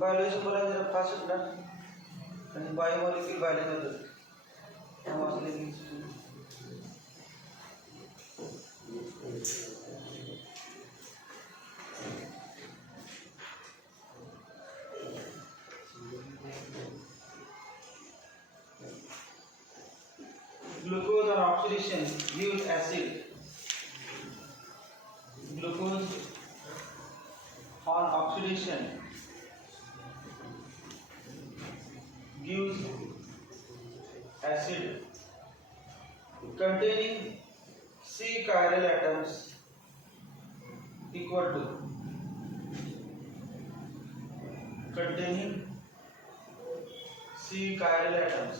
बायोलॉजी बोला जरा फास्ट ना आणि biomolecule biology glucose on oxidation gives acid. Glucose on oxidation gives acid containing C chiral atoms equal to containing C chiral atoms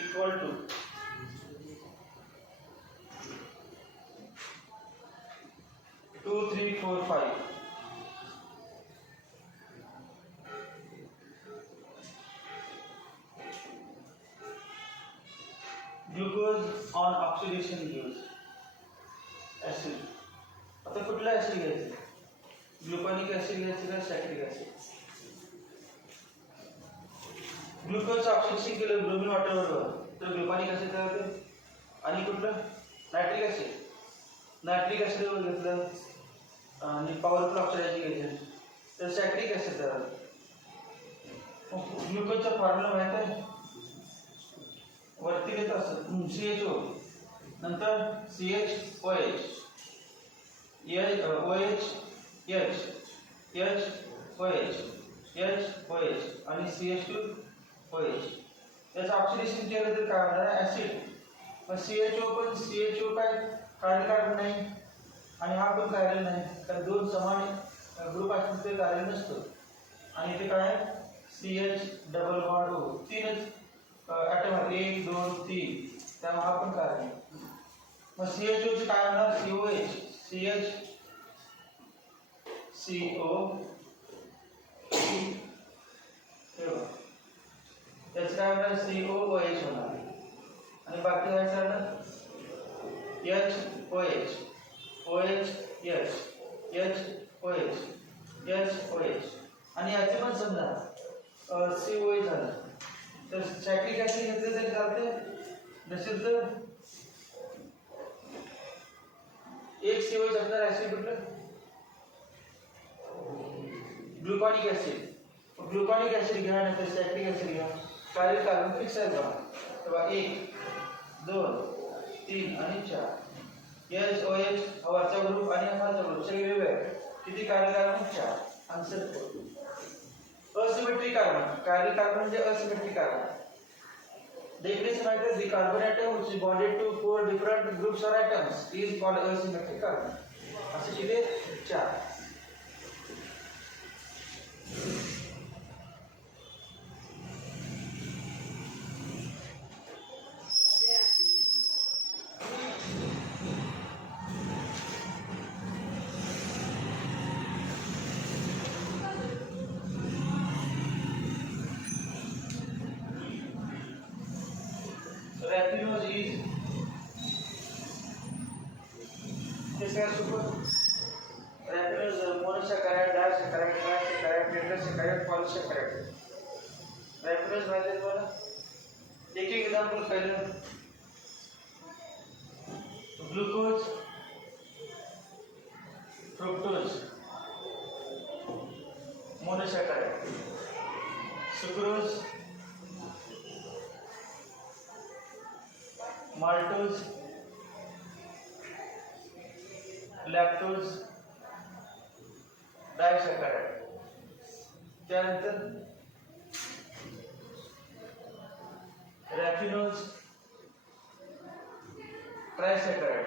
equal to 2, 3, 4, 5. Glucose on oxidation gives acid. आता कुठला ऍसिड घ्यायचा? ग्लुकोनिक ऍसिड घ्यायचं का सॅक्रिक ऍसिड? ग्लुकोज ऑक्सिडेशन केलं bromine water बरोबर तर ग्लुकोनिक ऍसिड तयार होते. आणि कुठलं नायट्रिक ऍसिड. नायट्रिक ऍसिड वर घेतलं आणि पॉवरफुल ऑक्सिडायझेशन घेतलं तर सॅक्रिक ऍसिड तयार होते. ग्लुकोजचा फॉर्म्युला माहित आहे? वरती घेत असत CHO नंतर CHOH OH HOH आणि CH2OH. त्याचं ऑक्सिडेशन केलं तर काय होणार ऍसिड. मग CHO पण CHO काय कार्बन नाही आणि हा पण कार्बन नाही कारण दोन समान ग्रुप असतील ते कार्बन नसतो. आणि इथे काय CH डबल बॉन्ड O तीनच ॲटम आहेत 1 2 3 त्यामुळे हा पण कार्बन. मग CHO चे काय होणार COH CO त्याचं काय होणार COOH होणार आणि बाकी काय होणार HOH OH HOH आणि याचे पण समजा COH झालं तर सॅक्रिक ऍसिड घेतलं तरी चालते. नसेल तर एक COH असणार ऍसिड कुठलं ग्लुकॉनिक ऍसिड. ग्लुकॉनिक ऍसिड घ्या नंतर सॅक्रिक ऍसिड घ्या. कार्य कार्बन फिक्स आहे बघा तेव्हा 1 2 3 आणि 4 HOH वरचा ग्रुप आणि खालचा ग्रुप सगळे वेगळे किती कार्य कार्बन 4. Answer asymmetric carbon. कार्य कार्बन म्हणजे asymmetric carbon. Definition of the carbon atom which is bonded to 4 different groups or atoms is called asymmetric carbon. असे दिले 4. Raffinose is raffinose monosaccharide, disaccharide, trisaccharide, tetrasaccharide, polysaccharide. Raffinose माहिती आहे तुम्हाला? एक example पहिलं glucose fructose monosaccharide sucrose maltose lactose disaccharide. त्यानंतर raffinose trisaccharide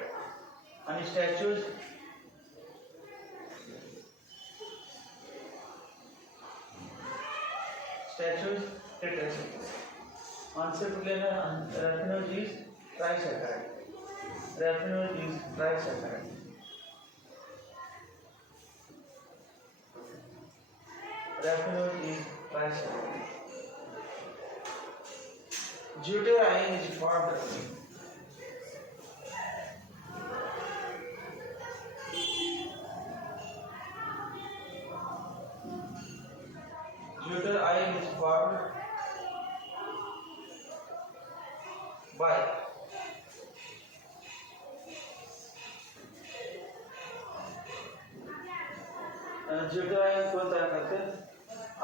आणि stachyose tetrasaccharide. Answer कुठले ना raffinose is trisaccharide. Raffinose is trisaccharide. Raffinose is trisaccharide. Deuteriene is formed deuter ion is formed by deuter ion कौन तैयार करते हैं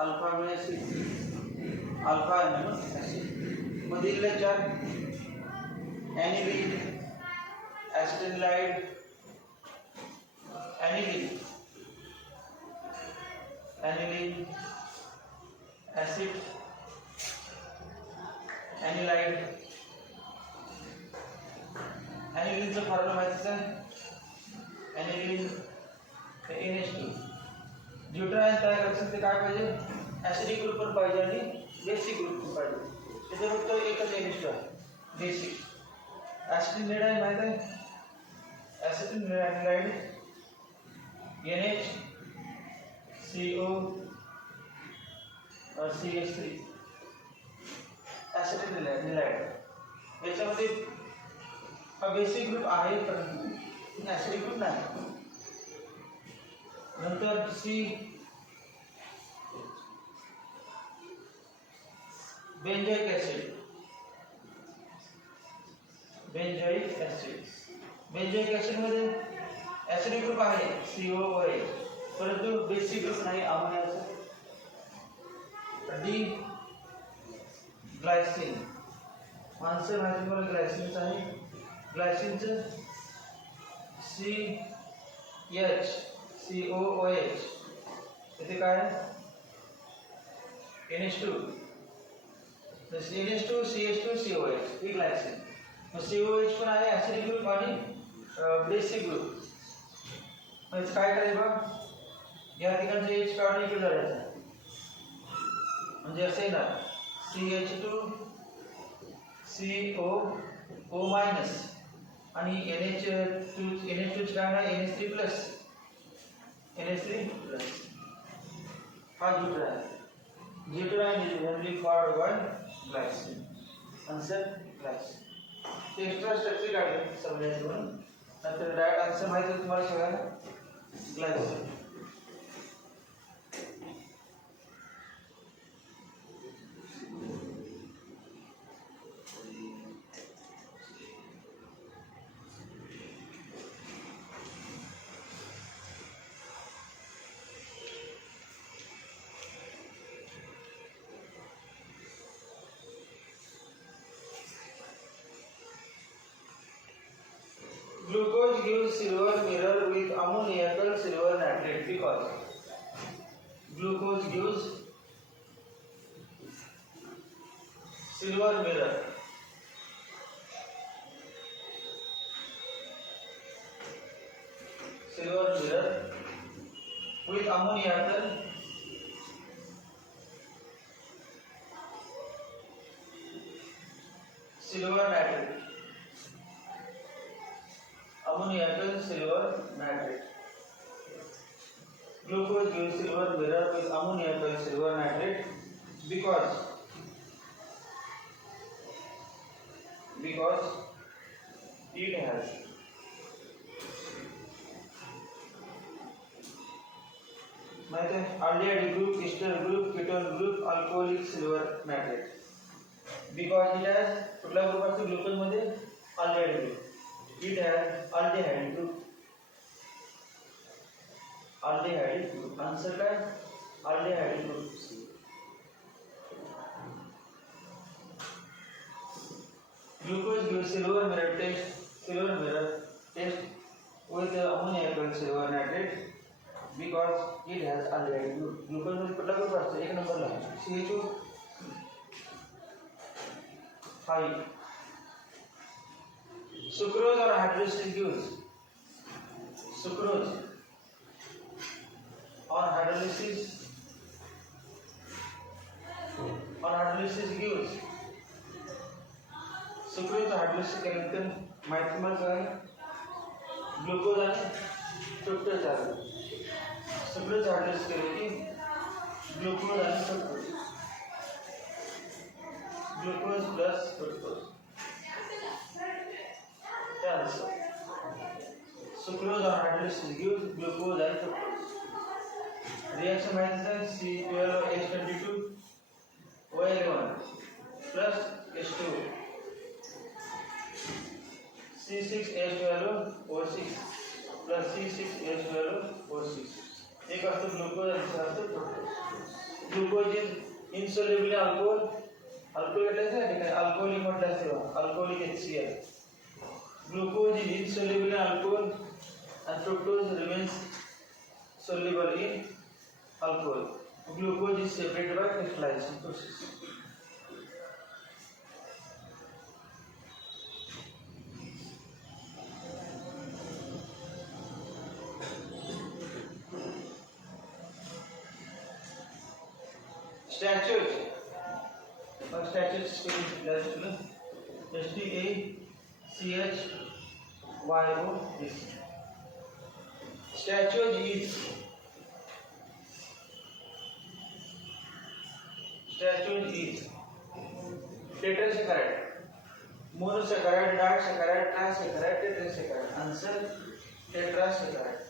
अल्फा में acid alpha amino acid मधील चार aniline acetylide aniline acid anilide aniline चा फॉर्म्युला माहितीच आहे aniline NH2 deuter ion तयार करण्यासाठी काय पाहिजे ऍसिडिक ग्रुप पण पाहिजे आणि बेसिक ग्रुप पण पाहिजे त्याचे फक्त एकच NH2 आहे बेसिक ऍसिटिलाइड माहिती आहे ऍसिटिलाइड NH CO और CH3 ऍसिटिलाइड याच्यामध्ये हा बेसिक ग्रुप आहे परंतु ऍसिडिक ग्रुप नाही नंतर C benzoic acid benzoic acid मध्ये ऍसिडिक ग्रुप आहे COOH परंतु बेसिक ग्रुप नाही अमोनियाचा डी ग्लायसिन आन्सर माहिती मला ग्लायसिनचं आहे ग्लायसिनचं COOH इथे काय NH2 NH2 CH2 COH ही ग्लायसिन COH पण आहे ऍसिडिक ग्रुप आणि बेसिक ग्रुप म्हणजे काय करायचं बघ या ठिकाणी H काढून इकडे जायचं म्हणजे असे ना CH2 CO मायनस आणि NH2 काय ना NH3 प्लस हा deuter आहे deuter ion is only formed by glycine answer glycine extra structure काढले समजायचं म्हणून नंतर डायरेक्ट आन्सर माहिती आहे तुम्हाला सगळ्यांना glycine Glucose gives silver mirror with ammoniacal silver nitrate because glucose gives silver mirror with ammoniacal silver nitrate ammoniacal silver nitrate glucose gives silver mirror with ammoniacal silver nitrate because it has माहिती आहे aldehyde group ester group ketone group alcoholic silver nitrate because it has कुठल्या ग्रुपाचे ग्लुकोज मध्ये aldehyde group it has aldehyde group answer काय aldehyde group glucose gives silver mirror test with ammoniacal silver nitrate because it has aldehyde group glucose मध्ये कुठला ग्रुप असतो एक नंबरला CHO 5 sucrose or hydrolysis gives sucrose or hydrolysis gives sucrose hydrolysis केल्यानंतर माहिती मला काय ग्लुकोज आणि फ्रुक्टोज आहे sucrose hydrolysis केले की ग्लुकोज आणि fructose glucose plus fructose answer sucrose or hydrolysis gives glucose and fructose reaction माहिती आहे C12H22 C6H12O6 प्लस C6H12O6 एक असतो ग्लुकोज आणि दुसरा असतो fructose. Glucose is insoluble alcohol. Alcohol એટલે છે કે अल्कोहोलिक म्हटलं असतं alcoholic HCl. Glucose is insoluble in alcohol and fructose remains soluble in alcohol. Glucose is separated by crystallization process. Statute. Statute statement STACHYOS. Statute is tetrasaccharide, monosaccharide, disaccharide, trisaccharide, tetrasaccharide. Answer tetrasaccharide.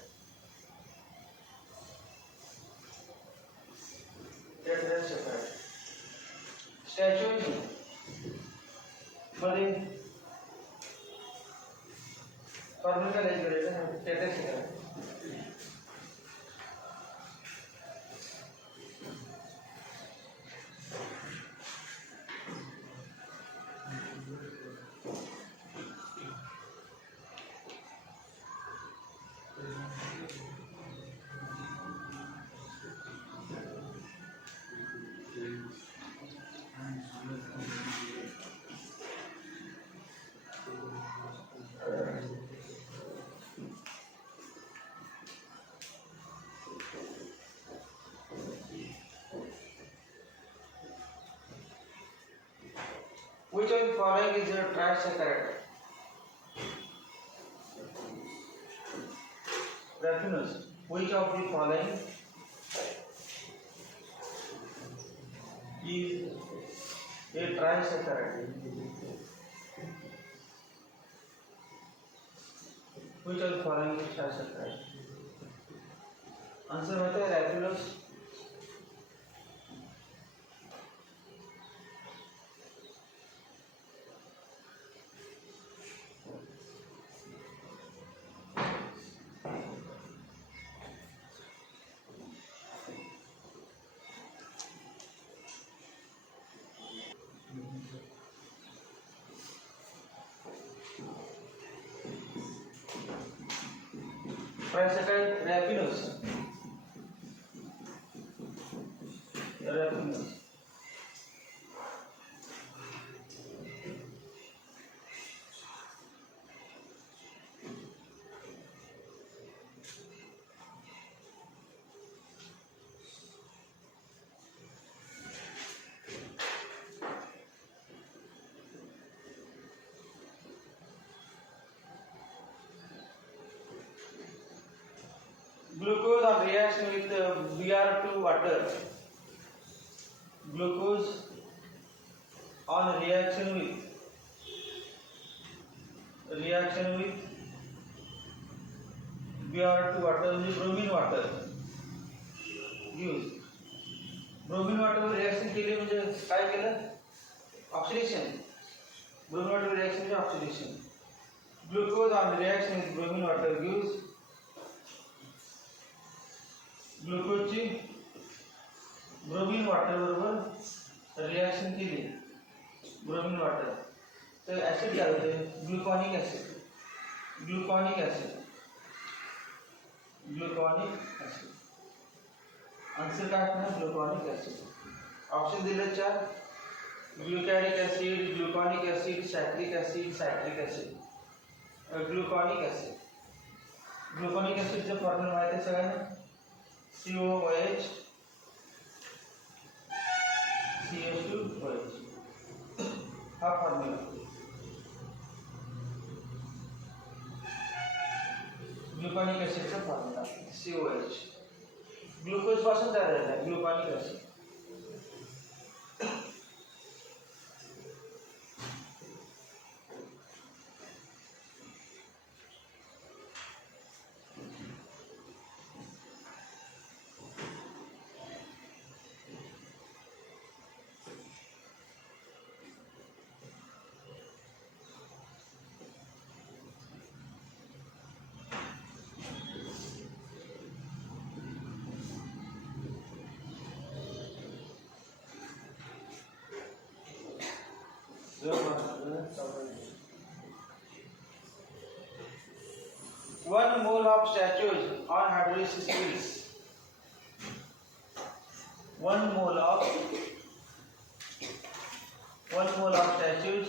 Tetrasaccharide. Statute मध्ये फॉर्म्युला काय करायचा tetrasaccharide. Which of the following is a trisaccharide? Raffinose. Which of the following is a trisaccharide? Which of the following is trisaccharide? Answer होता है raffinose. Trisaccharide raffinose. Raffinose. Glucose on reaction with Br2 water. Glucose on reaction with Br2 water म्हणजे bromine water use. bromine water वर रिएक्शन केली म्हणजे काय केलं? Oxidation. bromine water reaction म्हणजे oxidation. Glucose on reaction with bromine water gives ग्लुकोजची bromine water बरोबर reaction केली bromine water तर ऍसिड काय होते ग्लुकॉनिक ऍसिड. आन्सर काय असणार ग्लुकॉनिक ऍसिड. ऑप्शन दिले 4 gluconic acid, gluconic acid, saccharic acid, citric acid. Gluconic ऍसिडचं फॉर्म्युला माहिती आहे सगळ्यांना COOH CH2OH हा फॉर्म्युला. ग्लुकॉनिक ऍसिडचा फॉर्म्युला COH. ग्लुकोज पासून तयार झालेला आहे gluconic acid. 1 mole of statues on hydrolysis yields 1 mole of statues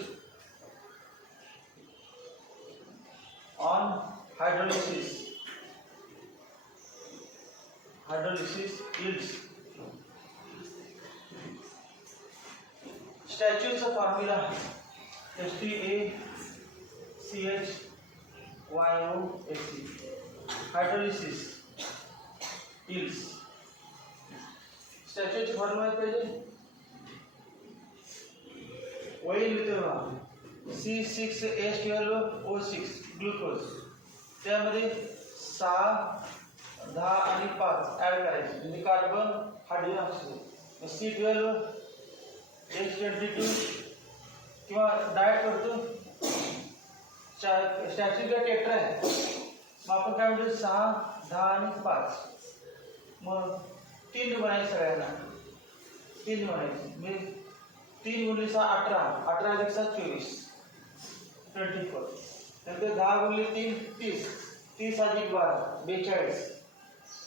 on hydrolysis yields statues of formula STACHYOAC hydrolysis yields स्टॅच्यूची फॉर्म्युला पाहिजे वही लिहितो C6H12O6 ग्लुकोज त्यामध्ये 6 10 आणि 5 ऍड करायचे म्हणजे कार्बन हायड्रोजन ऑक्सिजन C12H22 किंवा डायरेक्ट करतो स्टॅच्यूचा टेट्रा आहे मग आपण काय म्हणतो 6 10 आणि 5 मग 3 बनायचे सगळ्यांना 3 बनायचे म्हणजे 3 गुणिले 6 18 18 अधिक 7 24 24 नंतर 10 गुणिले 3 30 30 अधिक 12 42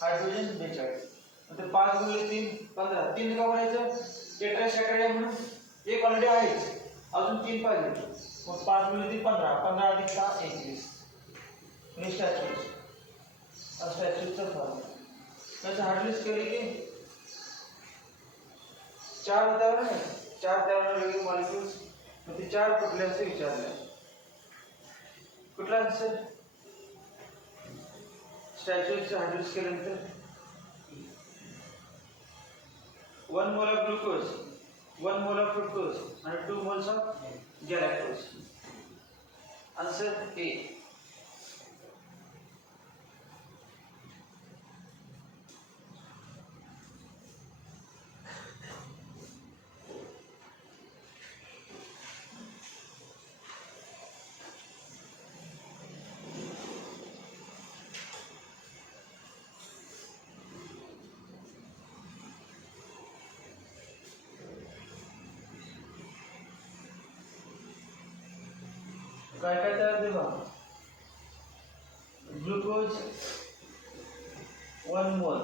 हायड्रोजन 42 नंतर 5 गुणिले 3 15 3 का बनायचं टेट्रा सॅकराइड म्हणून एक ऑलरेडी आहेच अजून 3 पाहिजे मग 5 गुणिले 3 15 15 अधिक 6 21 म्हणजे स्टॅच्यूचा फॉर्म्युला त्याचं हार्डलिस्ट केले की 4 उदाहरण आहे 4 त्यावर वेगळे मॉलिक्युल्स मग ते 4 कुठले असे विचारले कुठला आन्सर स्टॅच्यूचं हार्डलिस्ट केल्यानंतर 1 mole of glucose 1 mole of fructose आणि 2 मोल्स ऑफ गॅलॅक्टोज आन्सर ए काय काय तयार देवा ग्लुकोज 1 मोल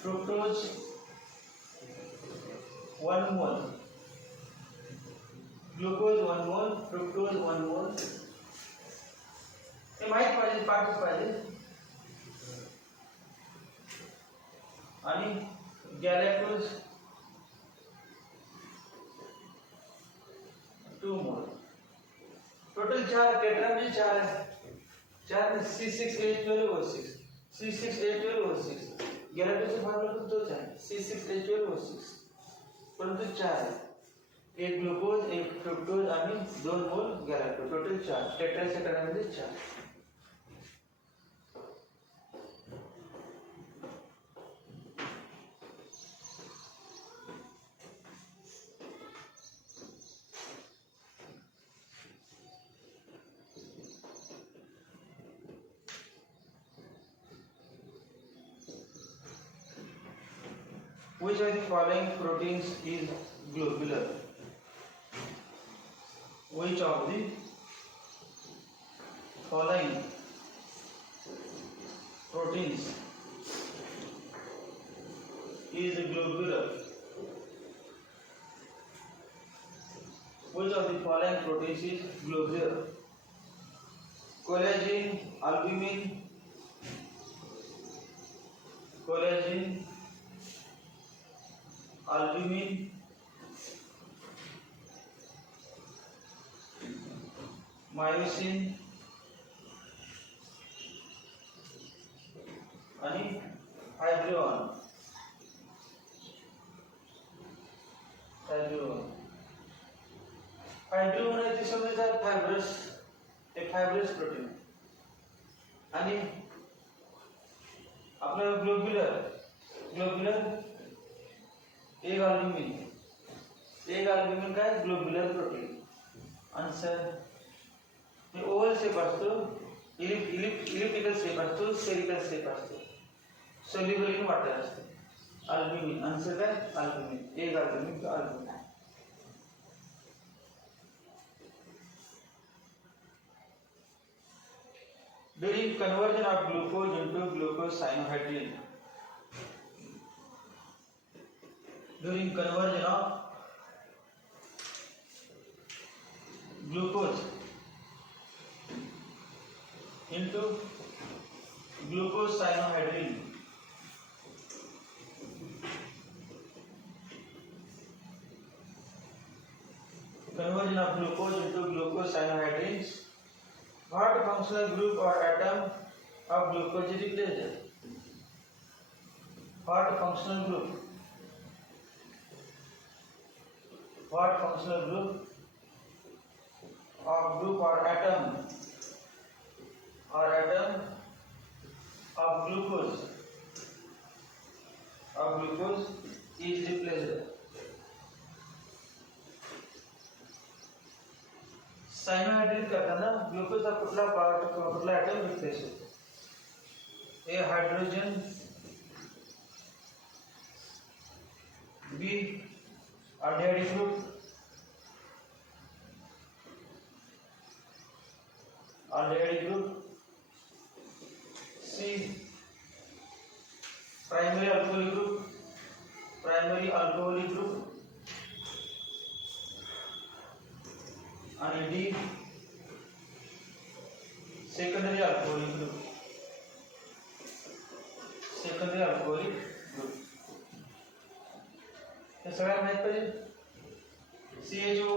फ्रुक्टोज 1 मोल ग्लुकोज 1 मोल फ्रुक्टोज 1 मोल हे माहित पाहिजे पाठच पाहिजे आणि गॅलॅक्टोज 2 मोल टोटल 4 टेट्रा म्हणजे 4 आहे 4 C6H12O6 C6H12O6 गॅलॅक्टोजचा फॉर्म्युला पण तोच आहे C6H12O6 परंतु 4 आहे एक ग्लुकोज एक फ्रुक्टोज आणि 2 मोल गॅलॅक्टोज टोटल 4 टेट्रा सॅकराइडमध्ये 4 Which of the following proteins is globular? Which of the following proteins is globular? Which of the following proteins is globular? Collagen, albumin, collagen, albumin, myosin आणि हायड्रोन आहे ते समजा फायब्रस प्रोटीन आणि आपलं ग्लोब्युलर एक अल्ब्युमिन काय ग्लोब्युलर प्रोटीन आन्सर हे oval shape असतो इलिप्टिकल शेप असतो स्फेरिकल शेप असतो सोल्युबल इन वॉटर असते अल्ब्युमिन आन्सर काय अल्ब्युमिन एक albumin during conversion of glucose into glucosinoglycerine. During conversion of glucose into glucosinoglycerine. Conversion of glucose into glucosinoglycerine. What functional group or atom of glucose is replaced? What functional group? What functional group or atom of glucose is replaced? साइनोहाइड्रेट करताना ग्लुकोजचा कुठला पार्ट किंवा कुठला atom replace होतो? ए hydrogen, B aldehyde group, सी primary alcoholic group आणि D secondary alcoholic group. हे सगळ्यांना माहित पाहिजे. CHO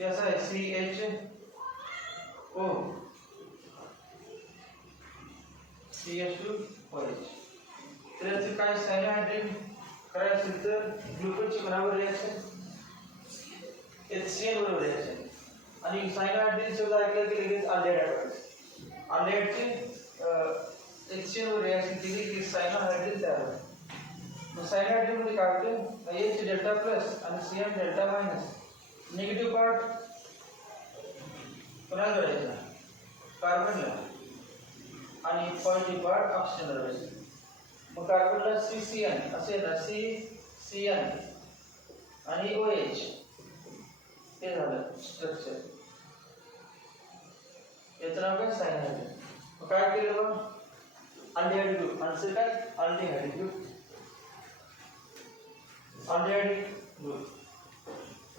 याचा आहे CH2OH. तर याचे काय सायनोहायड्रेट करायचं असेल तर ग्लुकोजची बरोबर रिएक्शन HCl बरोबर रिएक्शन आणि सायनोहायड्रेट शब्द ऐकलं की लगेच अल्डिहाइड. अल्डिहाइडची HCl वर रिएक्शन केली की सायनोहायड्रेट तयार होते. मग सायनोहायड्रेट मध्ये काय होतं? H डेल्टा प्लस आणि CN delta minus. Negative part कोणाला जोडायचा? कार्बनला आणि पॉझिटिव्ह पार्ट ऑक्सिजनला जोडायचा. मग कार्बनला CCN असेल ना, CN आणि OH हे झालं स्ट्रक्चर. याचं नाव काय? सायनोहायड्रेट. मग काय केलं मग? Aldehyde group. आन्सर काय? Aldehyde group.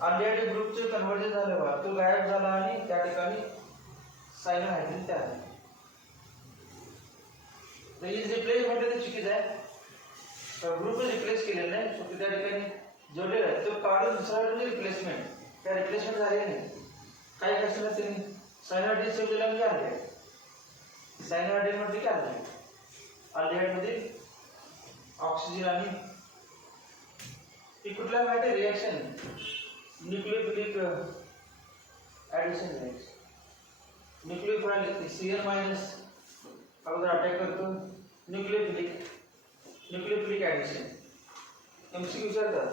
अल्डिहाइड ग्रुपचे कन्वर्जन झालं बघा, तो गायब झाला आणि त्या ठिकाणी सायनोहायड्रेट तयार झाले. तर इज रिप्लेस म्हटलं तर चुकीचं आहे. ग्रुप रिप्लेस केलेलं नाही, फक्त त्या ठिकाणी जोडलेला आहे. तो काढून दुसरा रिप्लेसमेंट, त्या रिप्लेसमेंट झालेली नाही. काय कसं त्यांनी सायनोहायड्रेट शोधलेला म्हणजे अल्डिहाइड. सायनोहायड्रेट मध्ये काय अल्डिहाइड? अल्डिहाइड मध्ये ऑक्सिजन आणि ही कुठल्या माहिती आहे reaction? Nucleophilic addition reaction. Nucleophile Cl minus अगोदर अटॅक करतो. Nucleophilic addition. MCQ विचारतात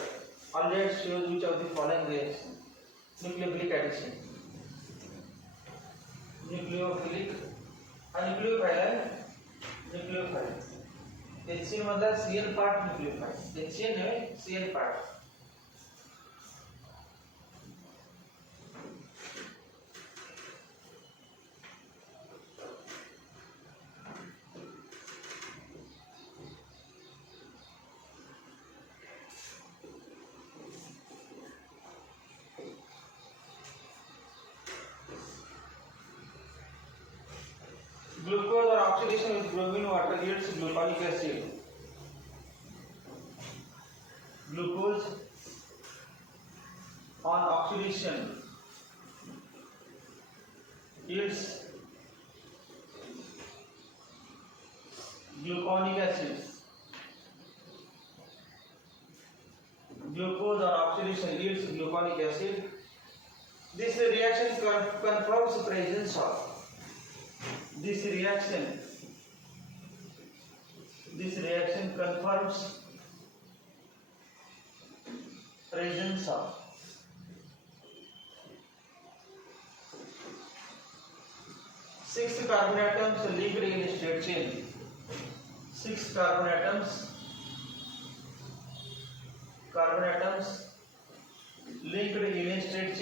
aldehyde shows which of the following reaction? Nucleophilic addition. Nucleophile आहे. HCl मधला Cl पार्ट न्यूक्लियोफाइल. HCl नव्हे, Cl part. Glucose or oxidation with bromine water yields gluconic acid. Glucose on oxidation yields gluconic acid. Glucose on oxidation yields gluconic acid. This reaction confirms presence of This reaction confirms presence of six carbon atoms linked in a straight chain. 6 carbon atoms linked in a straight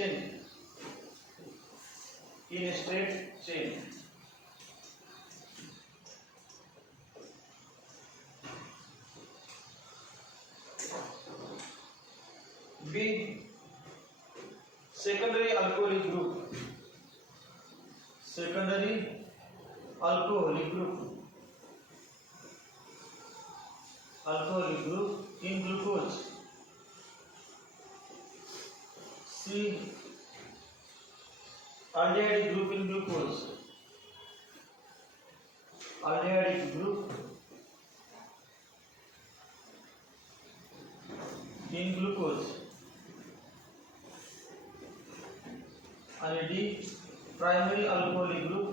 chain. secondary alcoholic group, secondary alcoholic group in glucose. C, aldehyde group in glucose, aldehyde group in glucose. And D, primary alcoholic group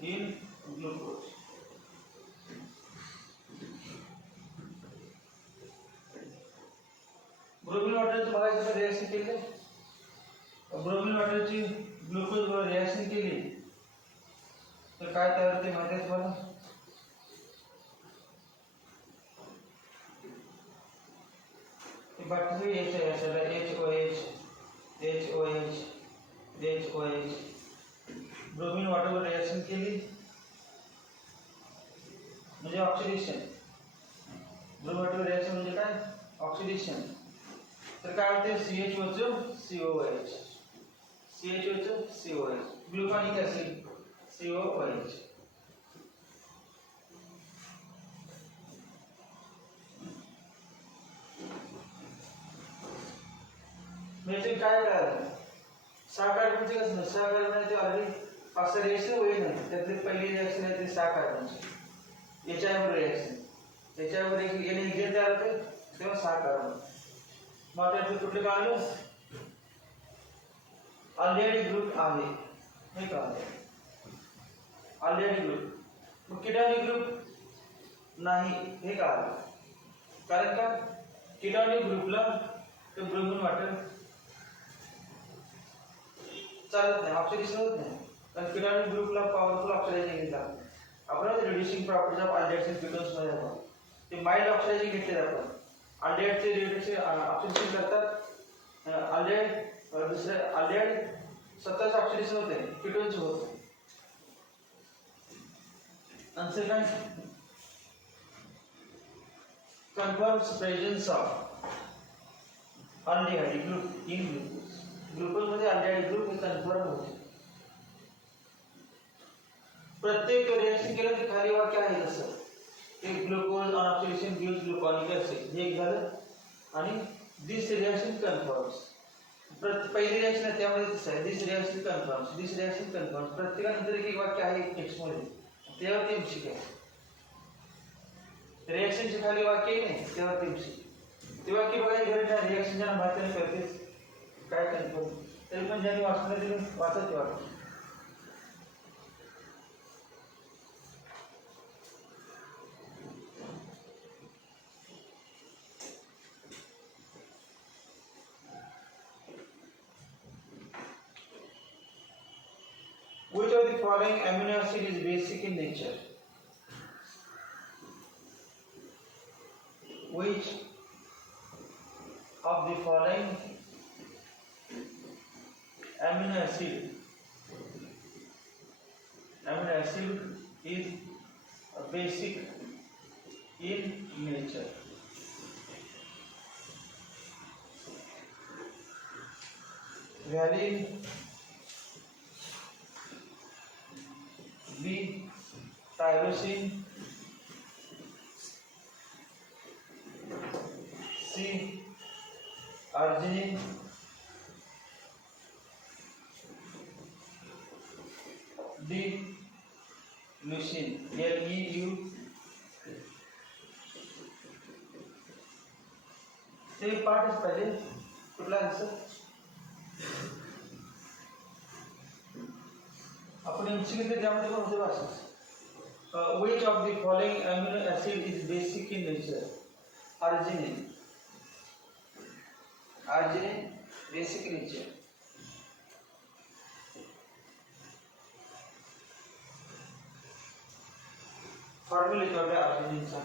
in glucose. Bromine वॉटरची बघायचं reaction केली, bromine वॉटरची glucose बरोबर reaction केली तर काय तयार होते माहिती आहे तुम्हाला? बाकी एच आहे असायला HOH ब्रोमीन वॉटरवर रिएक्शन केली म्हणजे ऑक्सिडेशन. ब्रोमीन वॉटर रिएक्शन म्हणजे काय? ऑक्सिडेशन. तर काय होते? CHO चं COOH, CHO चं COOH, ग्लुकोनिक ऍसिड COOH. म्हणजे काय करायचं? सहा कार्बनचे कसं? सहा कार्बन ऑलरेडी पाच रिएक्शन होईल ना. त्यातली पहिली रिएक्शन आहे ती सहा कार्बनची, याच्यावर रिएक्शन, याच्यावर एक NH तयार होते तेव्हा सहा कार्बन. मग त्यातलं कुठलं काय आलं? अल्डेहाइड ग्रुप आहे, नाही का? Aldehyde group. मग कीटोनिक ग्रुप नाही, हे का आलं? कारण का कीटोनिक ग्रुपला तो ब्रोमीन वॉटर चालत नाही, ऑक्सिडेशन होत नाही. कारण कीटोनिक ग्रुपला पॉवरफुल ऑक्सिडायझिंग घेतात. आपण reducing properties of aldehydes in ketones मध्ये आपण ते माइल्ड ऑक्सिडायझिंग घेतले आपण. अल्डेहाइडचे रिड्युसिंग ऑक्सिडेशन करतात. अल्डेहाइड दुसरे अल्डेहाइड स्वतःच ऑक्सिडेशन होते, कीटोनचे होते. And second, confirms presence of aldehyde group in glucose. Glucose मध्ये अल्डेहाइड ग्रुप हे कन्फर्म होते. प्रत्येक रिएक्शन केलं की खाली वाक्य आहे तसं, एक glucose on oxidation gives gluconic acid, हे एक झालं. आणि दिस रिएक्शन कन्फर्म्स, पहिली रिएक्शन आहे त्यामध्ये तसं आहे, दिस रिएक्शन कन्फर्म्स. प्रत्येकानंतर एक वाक्य आहे टेक्स्ट मध्ये, तेव्हा ते एमसीक्यू आहे. रिएक्शनच्या खाली वाक्य नाही तेव्हा ते एमसीक्यू. ते वाक्य बघायची गरज नाही, रिएक्शन ज्यांना माहिती करतेच काय कन्फर्म, तरी पण ज्यांनी वाचलं दिलं वाचत वाक्य. Which of the following amino acid is basic in nature? Which of the following amino acid is basic in nature? Valine, B, tyrosine, C, arginine, D, leucine, LEU. ते पार्ट पहले कुठला आन्सर आपण एमसीक्यू मध्ये त्यामध्ये पण होते वाचस. Which of the following amino acid is basic in nature? Arginine, basic in nature. Formula लिखा अर्जिनिनचा.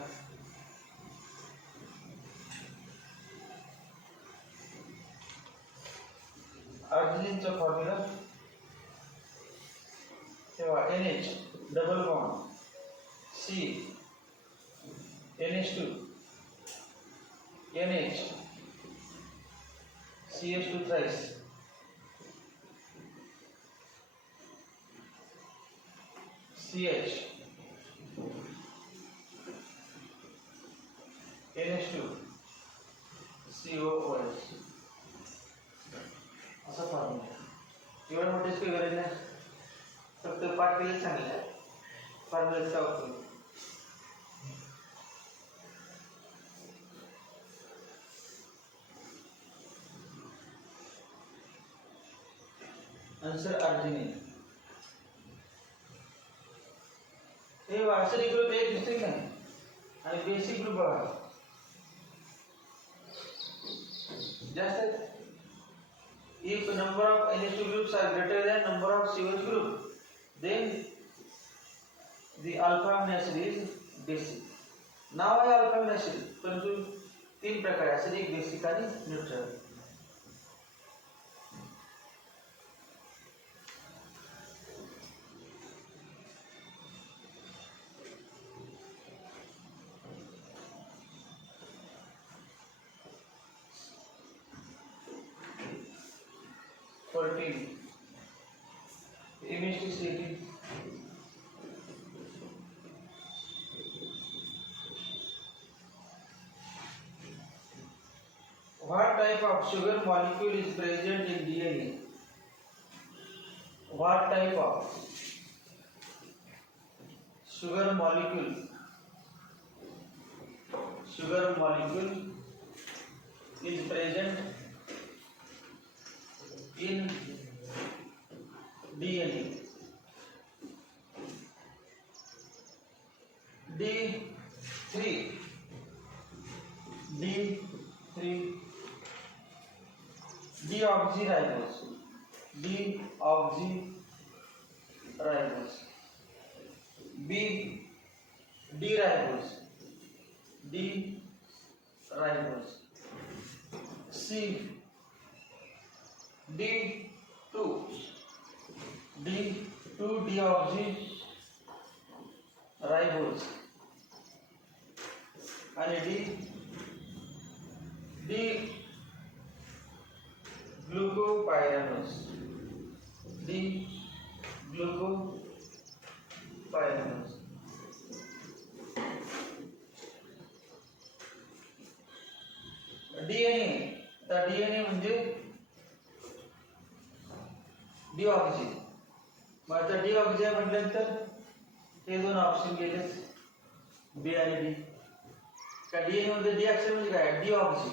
अर्जिनिनचा फॉर्म्युला तेव्हा NH double bond C NH2 NH CH2 thrice. CH NH2 COOH असा फॉर्म्युला. एवढं मोठेच काही गरज नाही, फक्त पाठ केलं चांगलं आहे. फॉर्म्युलाचा वापर. Answer arginine. हे वार्षिक ग्रुप एक दिसते नाही आणि बेसिक ग्रुप बघा जास्त आहेत. If number of NH2 groups are greater than number of COH group, then the alpha amino acid is basic. नाव आहे अल्फा अमिनो ऍसिड, परंतु तीन प्रकार आहेत, एक बेसिक आणि neutral. MHT What type of sugar molecule is present in DNA? What type of sugar molecule is present in DNA? D3 deoxyribose. B D-ribose. C D2 deoxyribose and D glucopyranose. DNA तर DNA म्हणजे डिऑक्सी. मग आता डिऑक्सी म्हटल्यानंतर हे दोन ऑप्शन गेले बी आणि डी. का डीएनए मध्ये डिऑक्सी म्हणजे काय? डिऑक्सी.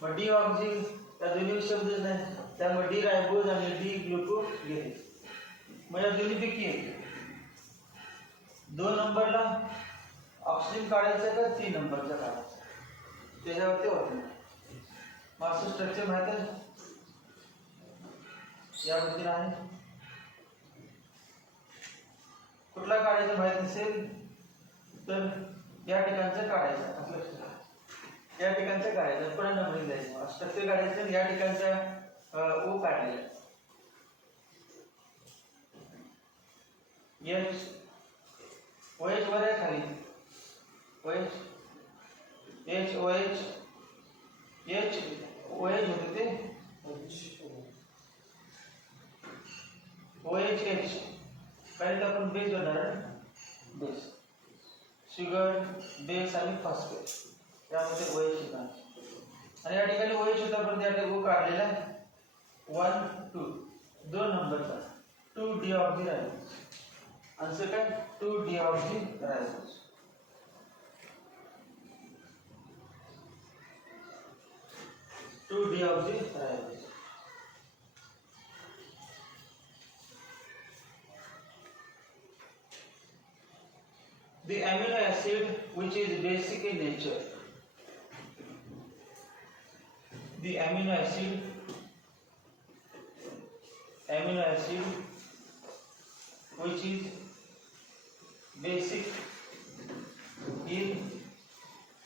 मग डिऑक्सी त्या दोन्ही शब्दच नाही, त्यामुळे डी रायबोज आणि डी ग्लुको गेले. मग या दोन्हीपैकी दोन नंबरला ऑक्सिजन काढायचं का 3 नंबरचा काढायचा त्याच्यावरती होत नाही. मास्टर स्ट्रक्चर माहित आहे याबद्दल आहे. कुठला काढायचं माहित नसेल तर या ठिकाणचं काढायचं असं लक्षात. या ठिकाणचं काढायचं पुढे नंबरिंग द्यायचं. स्ट्रक्चर काढायचं या ठिकाणचा ओ काढलेला एच OH वर आहे खाली OH H OH होते ते OH कारण आपण बेस बनणार बेस शुगर बेस आणि फॉस्फेट यामध्ये OH येतात. आणि या ठिकाणी OH होता पण त्या ठिकाणी O काढलेला आहे 1 2 दोन नंबरचा 2 deoxyribose. आन्सर काय? 2 deoxyribose. The amino acid which is basic in nature. The amino acid which is basic in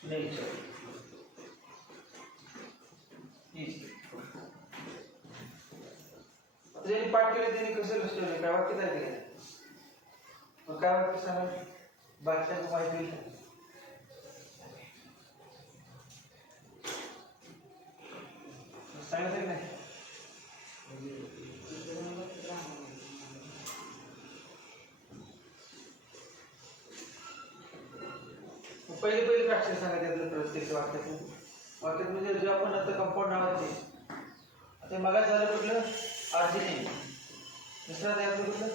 nature is. जरी पाठ केले त्यांनी कसं लक्ष ठेवले काय वाक्य तयार केले मग काय वाक्य सांगा बाकीच्या माहिती सांगितलं की नाही? पहिले अक्षर सांगायचं प्रत्येक वाक्यात म्हणजे जे आपण आता कंपाऊंड नावाचे आता मगाच झालं कुठलं अर्जिनिन, दुसरा तयार कुठलं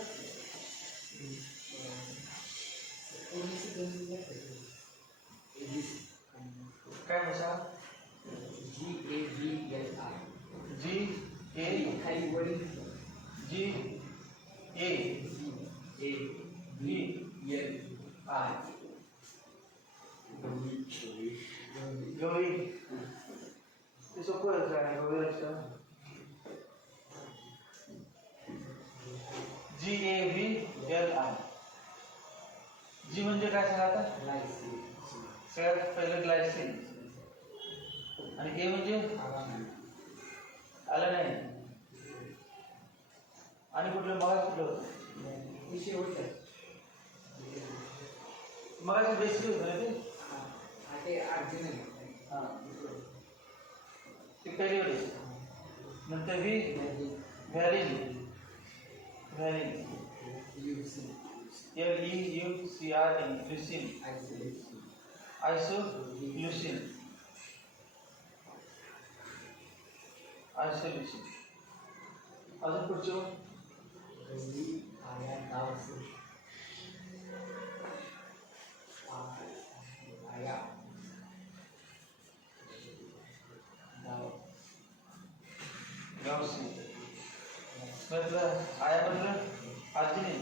काय भाषा गवळी ते सोपं गवळी GAVLI. जी म्हणजे काय सांगा आता? सगळ्यात पहिलं ग्लायसिन आणि ए म्हणजे आलं नाही आणि कुठलं मग कुठलं होतं मग बेसिक होतं ते हां ते पहिली वेळेस नंतर ही व्हॅलिन LEUCIN ल्युसिन आयसोल्युसिन अजून पुढचे आयामधलं अर्जिनिन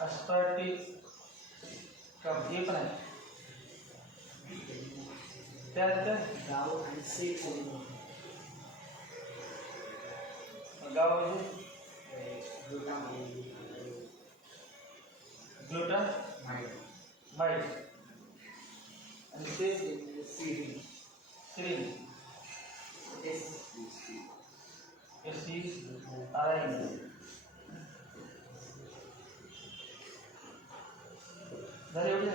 अस्पार्टिक हे पण आहे त्यात गाव म्हणजे ग्लुटामाइड आणि ते सिरिन झाले एवढे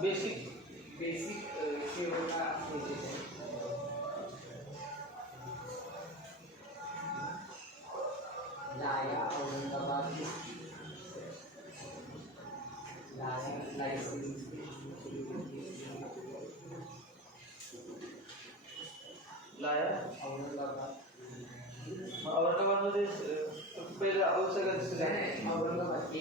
बेसिक लाया औरंगाबाद लाया औरंगाबादमध्ये पहिलं सगळ्यात औरंगाबाद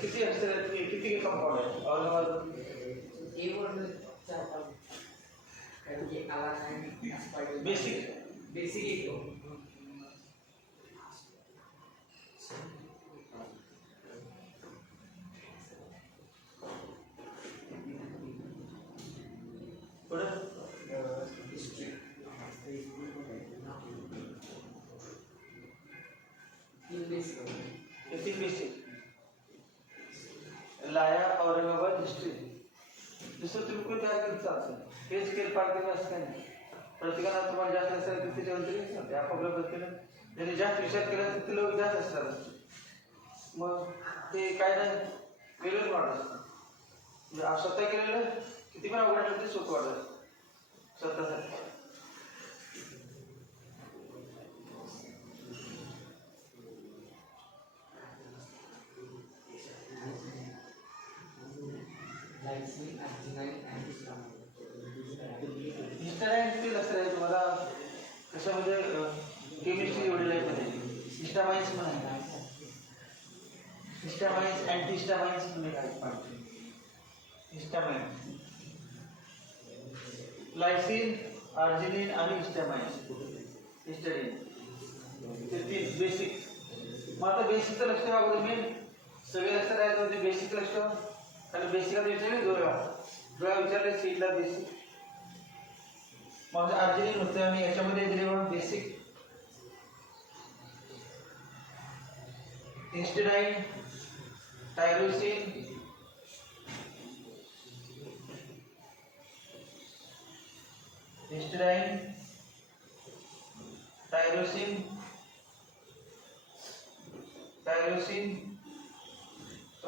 किती अक्षर आहेत किती कंपाऊंड आहे औरंगाबाद बेसिक येतो लाया औरंगाबाद हिस्ट्री दुसरं तुम्ही कोण तयार करत चालतं हे स्केल पार करणं असं काय नाही प्रत्येकाला तुम्हाला जास्त असेल तर त्याच्यानंतर आपल्या प्रत्येकाला ज्यांनी जास्त विचार केला तर ते लोक जास्त असतात मग ते काय नाही वेगळंच वाटत असतं म्हणजे स्वतः केलेलं किती पण अवघड असलं ते सोपं वाटत स्वतःसाठी हिस्टामाइन्स लक्षात आहे तुम्हाला कशामध्ये केमिस्ट्री एवढी लाईफमध्ये हिस्टामाइन्स पण आहे हिस्टामाइन्स अँटीहिस्टामाइन्स म्हणजे काय हिस्टामाइन लायसिन अर्जिनिन आणि हिस्टडीन ते तीन बेसिक मग आता बेसिकचं लक्ष ठेवा मेन सगळे लक्षात राहायचं म्हणजे बेसिक लक्ष आणि बेसिकला विचारले डोळा विचारले सीटला बेसिक मग अर्जिनिन होतं आम्ही याच्यामध्ये दिले बेसिक हिस्टेडाइन टायरोसिन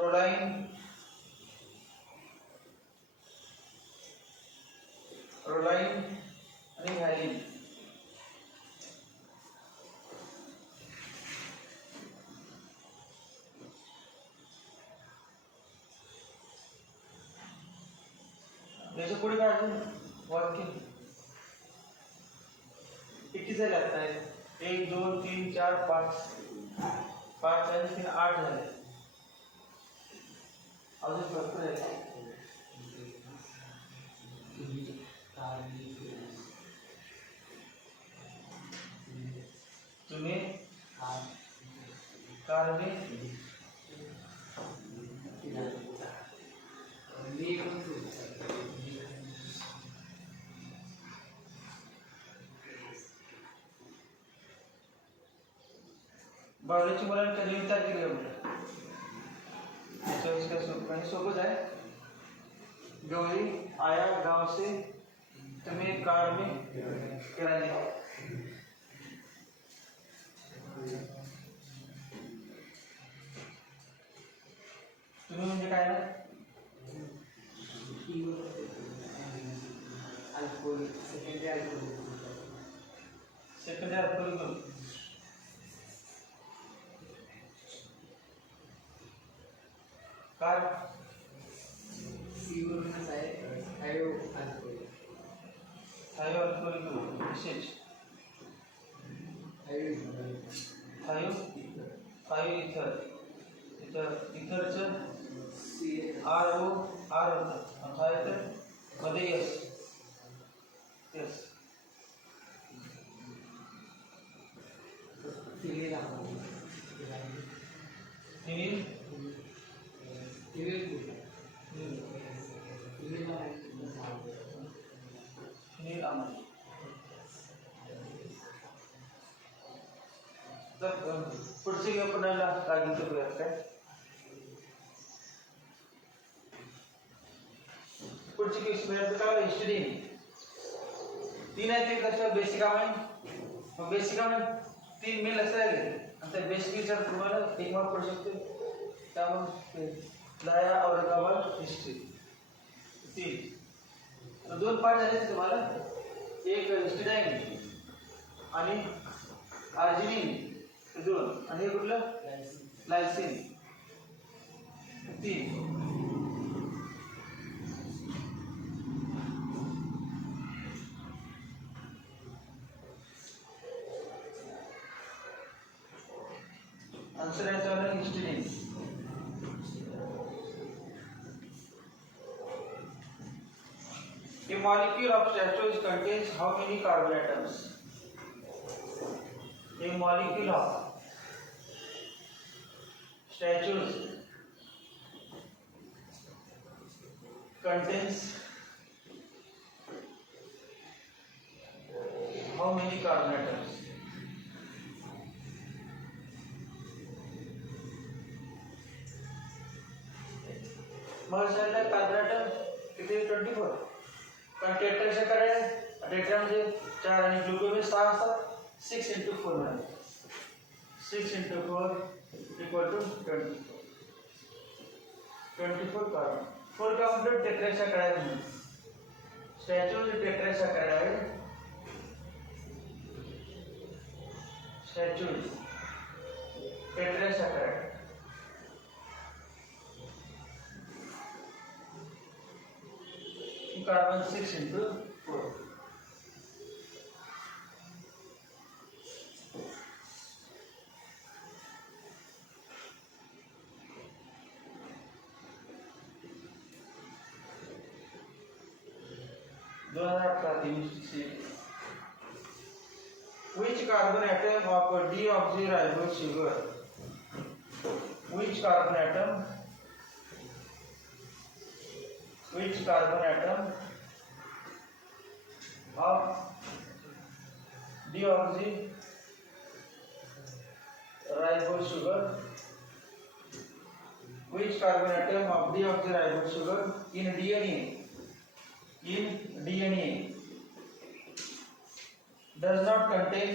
प्रोलाइन, प्रोलाइन आणि व्हॅलिन. याच्या पुढे काय अजून वाक्य किती झाले आता? 1 2 3 4 5 5 आणि 3 8 झाले. अजून भरपूर आहे. तुम्ही कारणे बावलीची मुलांनी कधी विचार केले सोबत आहे. गौरी आया गांव से, तुम्हें कार में किराने. तुम्ही म्हणजे काय ना? Secondary alcohol. कार थायो अल्कोहोल विशेष थायो थायो इथर इथरचं आर होतं. थायो तर मध्ये यस यस. फिनील फिनील अमाल. तर पुढची आपल्याला काय घेतो प्रयास काय? पुढची केस मिळाली काय? हिस्टिडीन. 3 आहे ते कसं बेसिक आहे. मग बेसिक आहे 3 मेल असं आहे आणि त्या बेसिकचा तुम्हाला 1 मार्क पडू शकतो. त्यामुळे लाया औरंगाबाद हिस्ट्री 3. तर 2 पाठ झाले तुम्हाला. एक हिस्टिडाइन आणि आर्जिनिन 2 आणि हे कुठलं लायसिन 3. आंसर आहे तर histidine. A molecule of statues contains how many carbon atoms? A molecule of statues contains how many carbon atoms? मग सांगितलं कार्बन ॲटम किती? 24. पण टेट्राचं करायला टेट्रा म्हणजे 4 आणि ग्लुकोज 6 असतात. 6 × 4 म्हणजे 6 × 4 = 24 कार्बन. 4 का म्हणजे टेट्राचा करायला म्हणून स्टॅच्यू टेट्राचा करायला स्टॅच्यू टेट्राचा करायला कार्बन 6 × 4. Which carbon atom of deoxyribose sugar? Which carbon atom? Which carbon atom of deoxyribose sugar? Which carbon atom of deoxyribose sugar in DNA? In DNA does not contain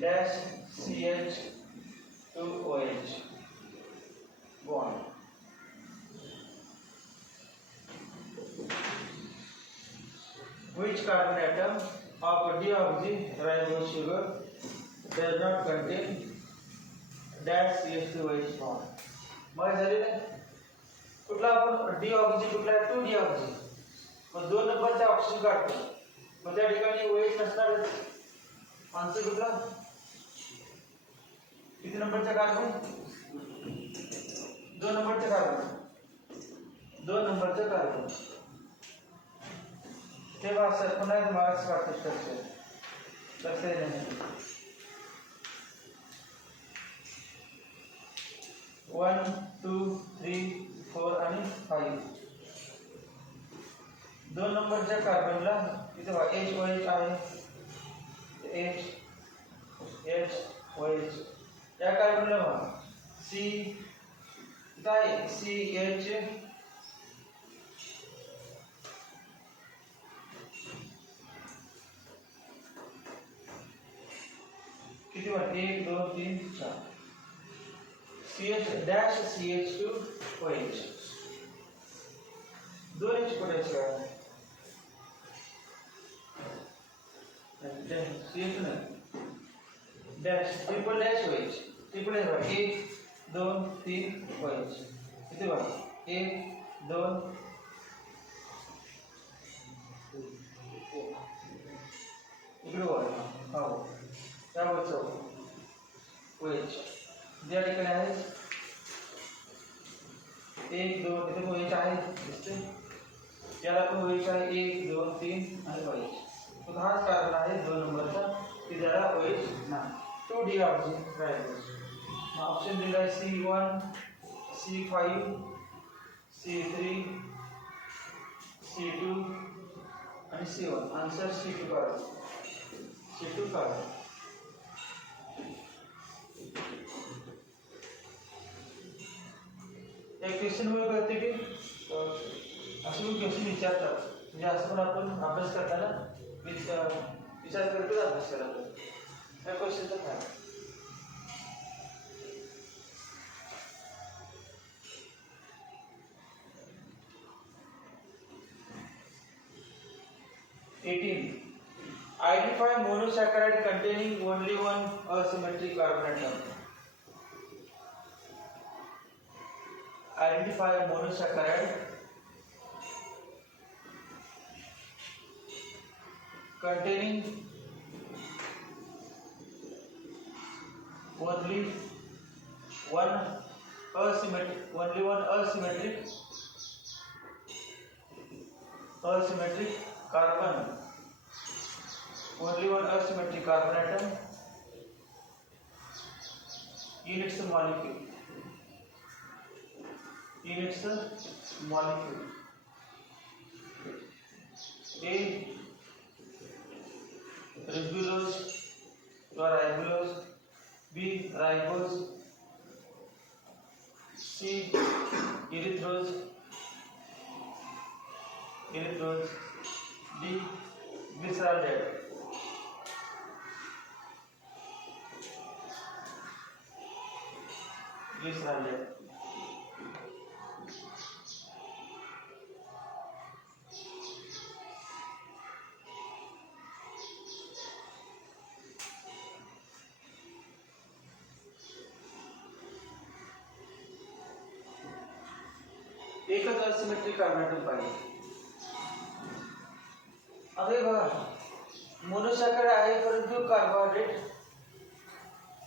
dash CH to OH bond. Which carbon atom of deoxyribose sugar does not contain dash CH2OH bond? मग झाले ना कुठला आपण डीऑक्सी कुठला 2 डीऑक्सी मग 2 नंबरचा ऑक्सिजन काढतो मग त्या ठिकाणी OH नसणार आन्सर कुठला किती नंबरचा कार्बन 2 नंबरचा कार्बन 2 नंबरचा कार्बन ते वाचत पुन्हा मार्क्स वाटत स्ट्रक्चर लक्षात नाही 1 2 3 4 आणि 5 2 नंबरच्या कार्बनला इथे बघा HOH आहे HOH या कार्बनला बघा C इथे आहे CH किती बघा 1 2 3 4 CH dash CH2OH 2 H कुठे आहे CH नाही dash triple dash OH triple dash बघा 1 2 3 OH इथे बघा 1 2 इकडे बघा हो त्यावरचं OH ज्या ठिकाणी आहे 1 2 इथे OH आहे दिसते याला पण OH आहे 1 2 3 आणि OH तो हाच कार्बन आहे 2 नंबरचा की ज्याला OH नाही 2 डीऑक्सिरायबोज ऑप्शन दिला आहे C1 C5 C3 C2 आणि C1 answer C2 carbon C2 carbon एक क्वेश्चन वर करते की असे पण क्वेश्चन विचारतात म्हणजे असं पण आपण अभ्यास करताना विचार करतो अभ्यास करायला त्या क्वेश्चनचा काय 18. Identify monosaccharide containing only one asymmetric carbon atom. Identify monosaccharide containing only one asymmetric carbon, only one asymmetric carbon atom in its molecule. A. Ribulose or ribulose. B. Ribose. C. Erythrose. D. Glyceraldehyde. एकच asymmetric carbon atom पाहिजे. आता हे बघा मोनोसॅकराइड आहे परंतु कार्बोहायड्रेट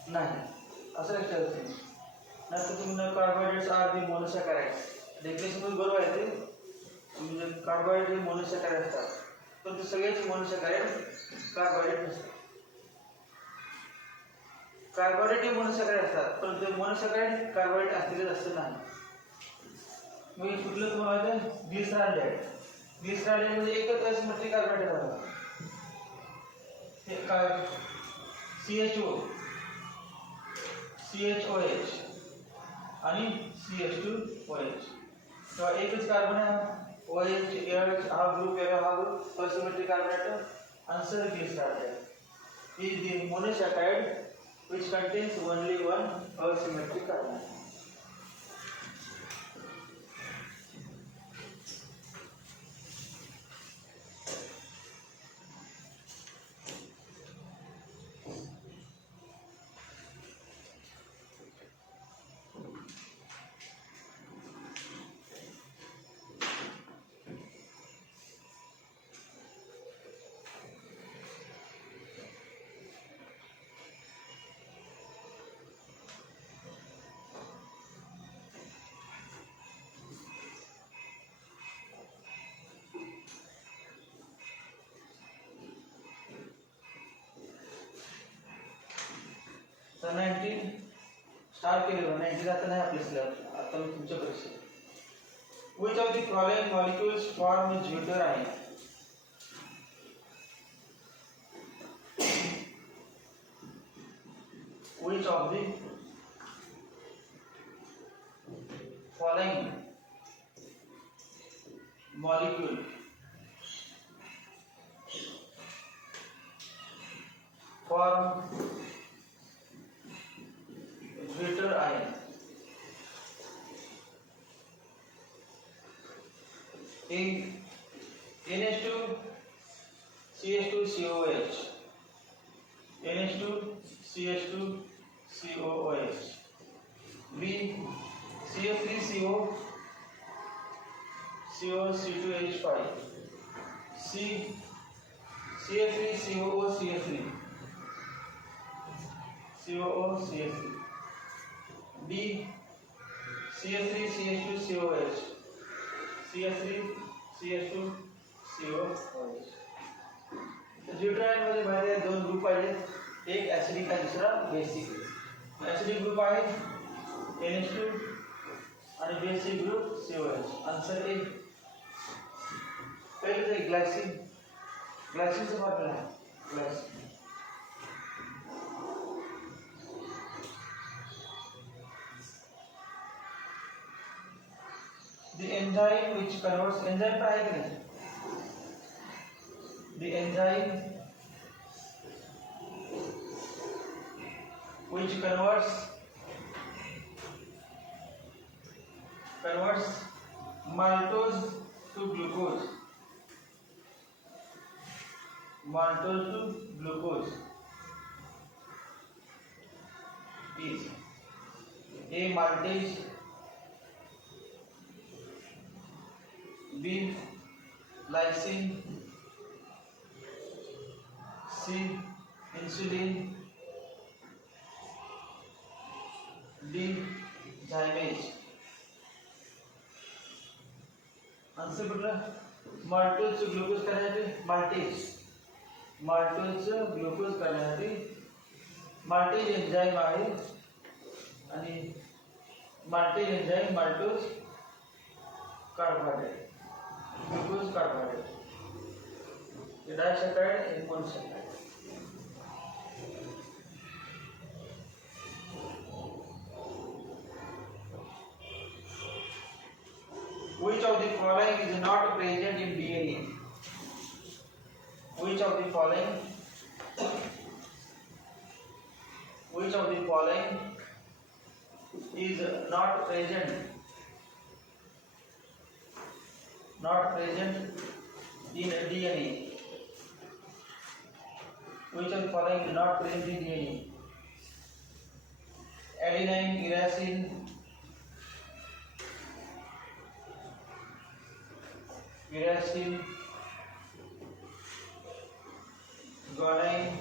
नाही असं लक्षात असते. नंतर तुम्ही कार्बोहायड्रेट्स आर दी मोनोसॅकराइड डेफिनेशन बरोबर आहे ते म्हणजे कार्बोहायड्रेट हे मोनोसॅकराइड असतात परंतु सगळेच मोनोसॅकराइड कार्बोहायड्रेट नसतात. कार्बोहायड्रेट हे मोनोसॅकराइड असतात परंतु मोनोसॅकराइड कार्बोहायड्रेट असलेले असं नाही. मग कुठलं तुम्हाला ग्लिसरॉल म्हणजे एकच असिमेट्रिक कार्बन ॲटम हे काय CHOH आणि CH2OH तेव्हा एकच कार्बन आहे OH हा ग्रुप वेगळा हा group asymmetric carbon atom answer glycerol. is the monosaccharide which contains only one asymmetric carbon. तर 19 स्टार केलेलं 19 आता नाही आपल्या सिलेबस आता मी तुमच्या परीक्षेत which of the following molecules form Jupiter ion? Which of the following molecule form Jupiter ion? A NH2 CH2 COOH, NH2 CH2 COOH, B CH3CO CO C2H5, C CH3COO CH3 COO CH3, D CH3CH2 COH CH3CH2 COOH. Zwitter ion मध्ये माहिती आहे दोन ग्रुप आहेत एक ऍसिडिक आणि दुसरा basic acidic group आहे NH2 आणि बेसिक ग्रुप COH आन्सर ए पहिले ते ग्लायसिनचा फॉर्म्युला आहे Glycine the enzyme which converts enzyme का है कि नहीं the enzyme which converts maltose to glucose is A maltase, B lysine, C insulin, D zymase. Answer बघा माल्टोज ग्लुकोज करण्यासाठी माल्टोज ग्लुकोज करण्यासाठी माल्टेज एन्झाईम आहे आणि maltase enzyme maltose carbohydrate glucose carbohydrate हे डायसॅकराइड आणि monosaccharide. Which of the following is not present in DNA? Which of the following is not present in DNA? Which of the following is not present in DNA? Adenine, uracil, guanine,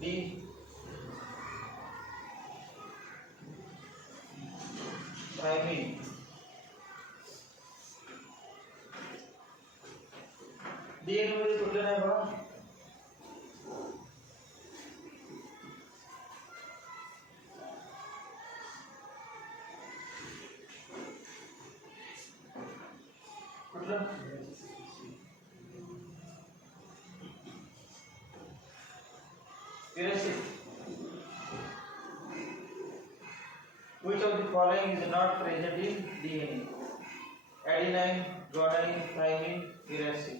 D thymine. DNA मध्ये कुठलं नाही बघा कुठलं uracil. Which of the following is not present in DNA? Adenine, guanine, thymine, uracil.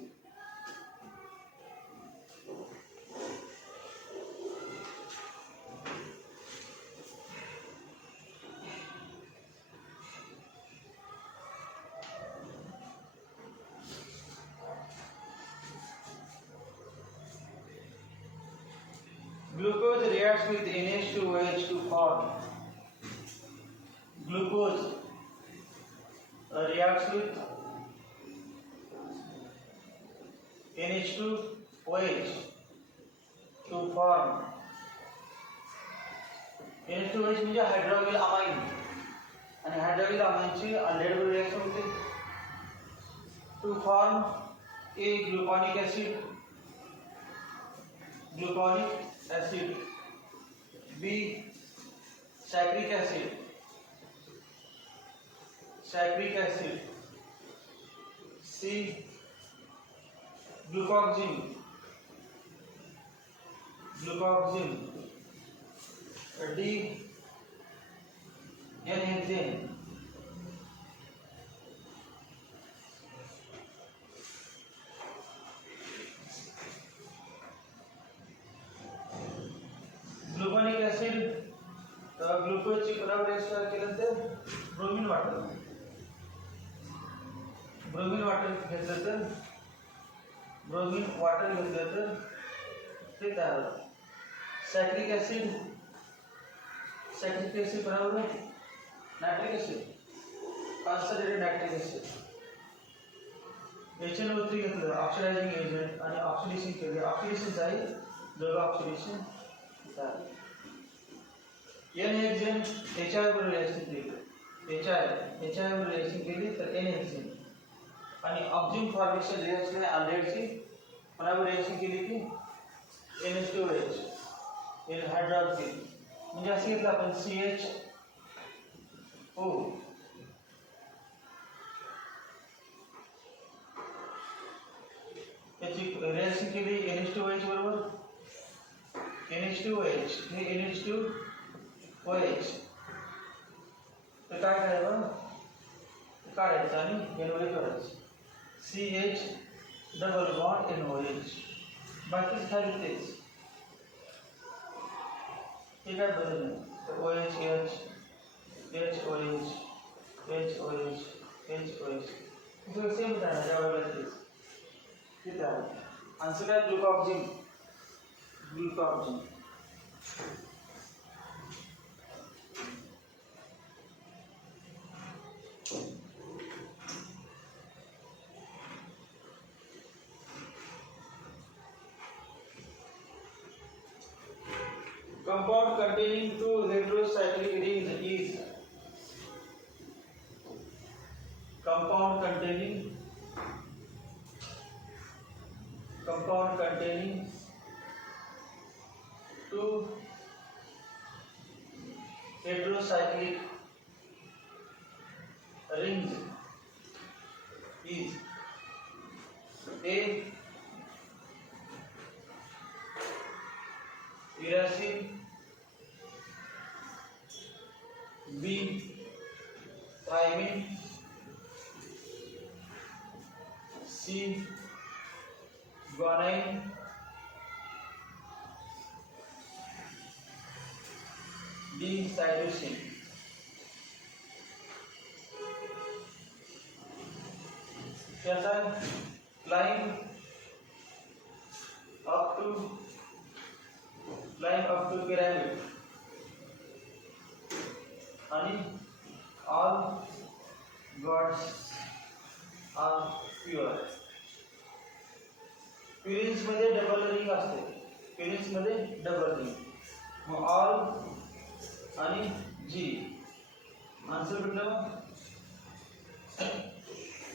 Glucose reacts with NH2OH to form. Glucose reacts with NH2OH to form. NH2OH म्हणजे hydroxyl amine आणि hydroxyl अमाइनची aldehyde reaction होते to form A gluconic acid B saccharinic acid C glucoxyl D N-hexane. Gluconic acid ग्लुकोजची बरोबर एक्स्ट्रा केलं तर bromine water घेतलं तर ते तयार होतं. सॅक्रिक ऍसिड बरोबर nitric acid concentrated nitric acid HNO3 घेतलं ऑक्सिडायझिंग एजंट आणि ऑक्सिडेशन केले ऑक्सिडेशन जाईल दोघं ऑक्सिडेशन N-hexane HI बरोबर रिएक्शन केली HI बरोबर रिएक्शन केली तर N-hexane आणि ऑक्सिजन फॉर्मेशन रिएक्शन आहे अल्डेहाइडची बरोबर रिएक्शन केली की NH2OH N हायड्रॉक्सिल म्हणजे असं घेतलं आपण CHO याची रिएक्शन केली NH2OH बरोबर NH2OH हे NH2OH तर काय करायचं काढायचं आणि NOH करायचं CH डबल बॉन्ड NOH बाकीच खाली तेच हे काय बदल नाही तर OH HOH सेम राहणार ज्यावेळेला तेच ठीक आहे आन्सर काय ग्लुकॉक्सिल compound containing two heterocyclic rings is compound containing two heterocyclic rings is A uracil B thymine C guanine D cytosine त्याचा climb up to pyramid आणि all gods are pure. Purines मध्ये डबल रिंग असते मग ऑल आणि जी आन्सर भेटलं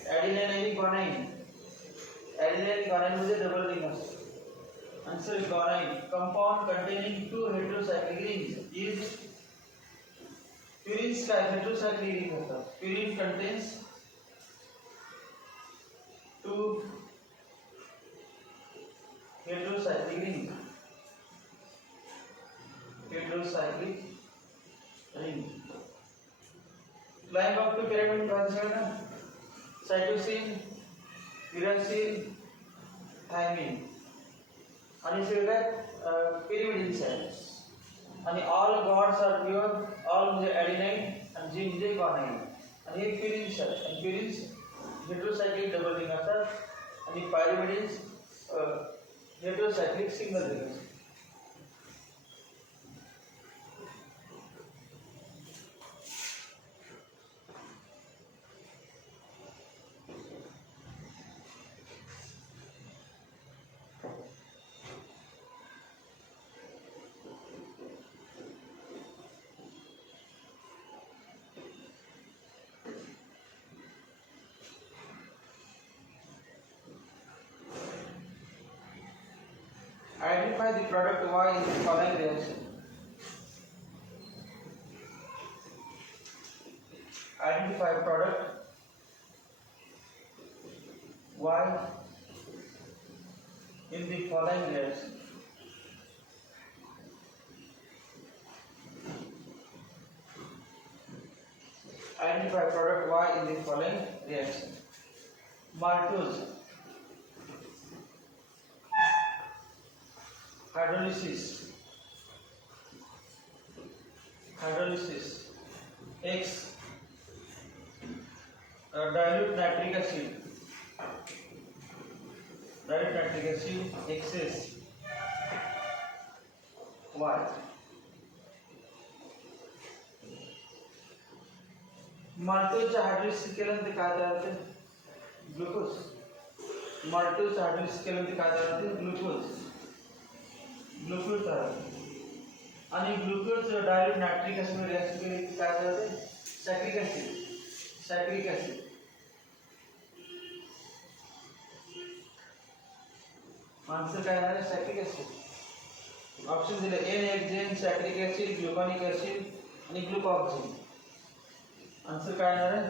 ॲडिनाइन आणि guanine मध्ये double ring असते answer guanine compound containing two heterocyclic rings is purines काय हेटेरोसायक्लिक रिंग असतात purine contains two heterocyclic ring climb up to pyramid concept ना cytosine uracil thymine आणि सगळ्यात pyrimidines आहे आणि all gods are pure all म्हणजे adenine आणि G म्हणजे guanine आणि हे purines आहेत आणि purines heterocyclic double ring असतात आणि pyrimidines heterocyclic single ring Identify the product Y in the following reaction. Identify product Y in the following reaction. Identify product Y in the following reaction. Maltose, hydrolysis, X, dilute nitric acid, excess, Y. माल्टोजच्या hydrolysis केल्यानंतर काय तयार होते? ग्लुकोज. माल्टोजच्या hydrolysis केल्यानंतर काय तयार होते? ग्लुकोज तयार होते. आणि ग्लुकोज डायरेक्ट नायट्रिक ऍसिड मध्ये रिएक्शन केली की काय तयार होते? सॅक्रिक ऍसिड. आन्सर काय आहे? सॅक्रिक ऍसिड. ऑप्शन दिले N-हेक्झेन, सॅक्रिक ऍसिड, ग्लुकॉनिक ऍसिड आणि ग्लुकॉक्सिन. आंसर काय आहे?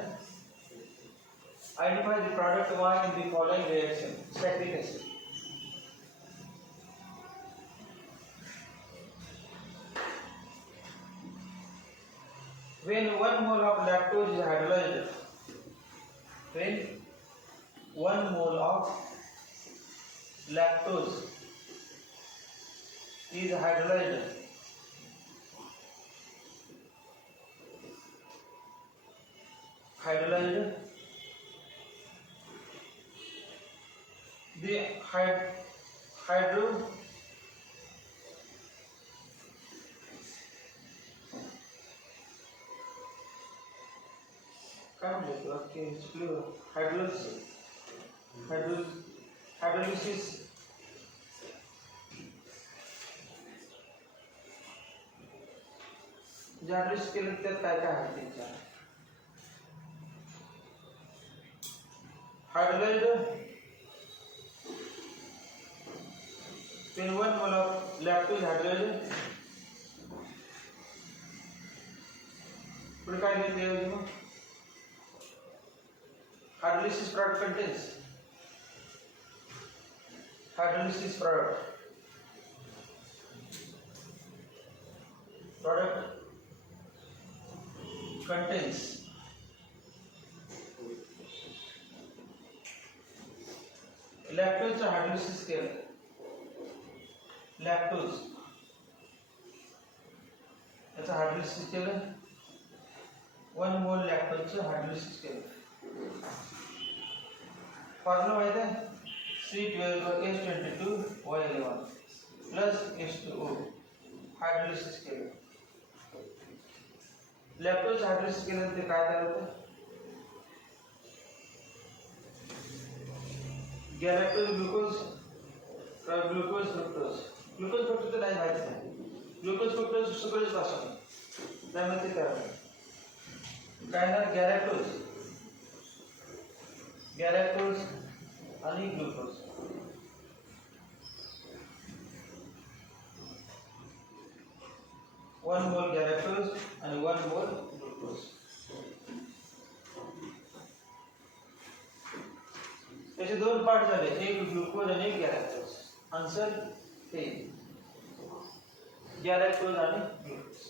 Identify the product Y in the following reaction. Saccharic acid. When 1 mole of lactose is hydrolyzed, when 1 mole of lactose is hydrolyzed, the hydro hydrolysis जागृत केलं तर काय काय आहे त्याच्या hydrolyzed when 1 mole of lactose hydrolyzed पुढे काय लिहिते मग hydrolysis product contains hydrolysis product contains lactose hydrolysis केलं lactose याचा hydrolysis केलं 1 mole lactose hydrolysis केलं फॉर्म्युला माहिती आहे C12H22O11 plus H2O हायड्रोलिसिस केलं लॅक्टोज हायड्रोलिसिस केल्यानंतर काय तयार होतं गॅलॅक्टोज ग्लुकोज फ्रुक्टोज तर नाही माहिती आहे ग्लुकोज फ्रुक्टोज सगळेच असतात त्यामुळे ते तयार होतं काय ना गॅलॅक्टोज आणि ग्लुकोज वन मोल गॅलॅक्टोज आणि 1 मोल ग्लुकोज त्याचे दोन पार्ट झाले एक ग्लुकोज आणि एक गॅलॅक्टोज आन्सर हे गॅलॅक्टोज आणि glucose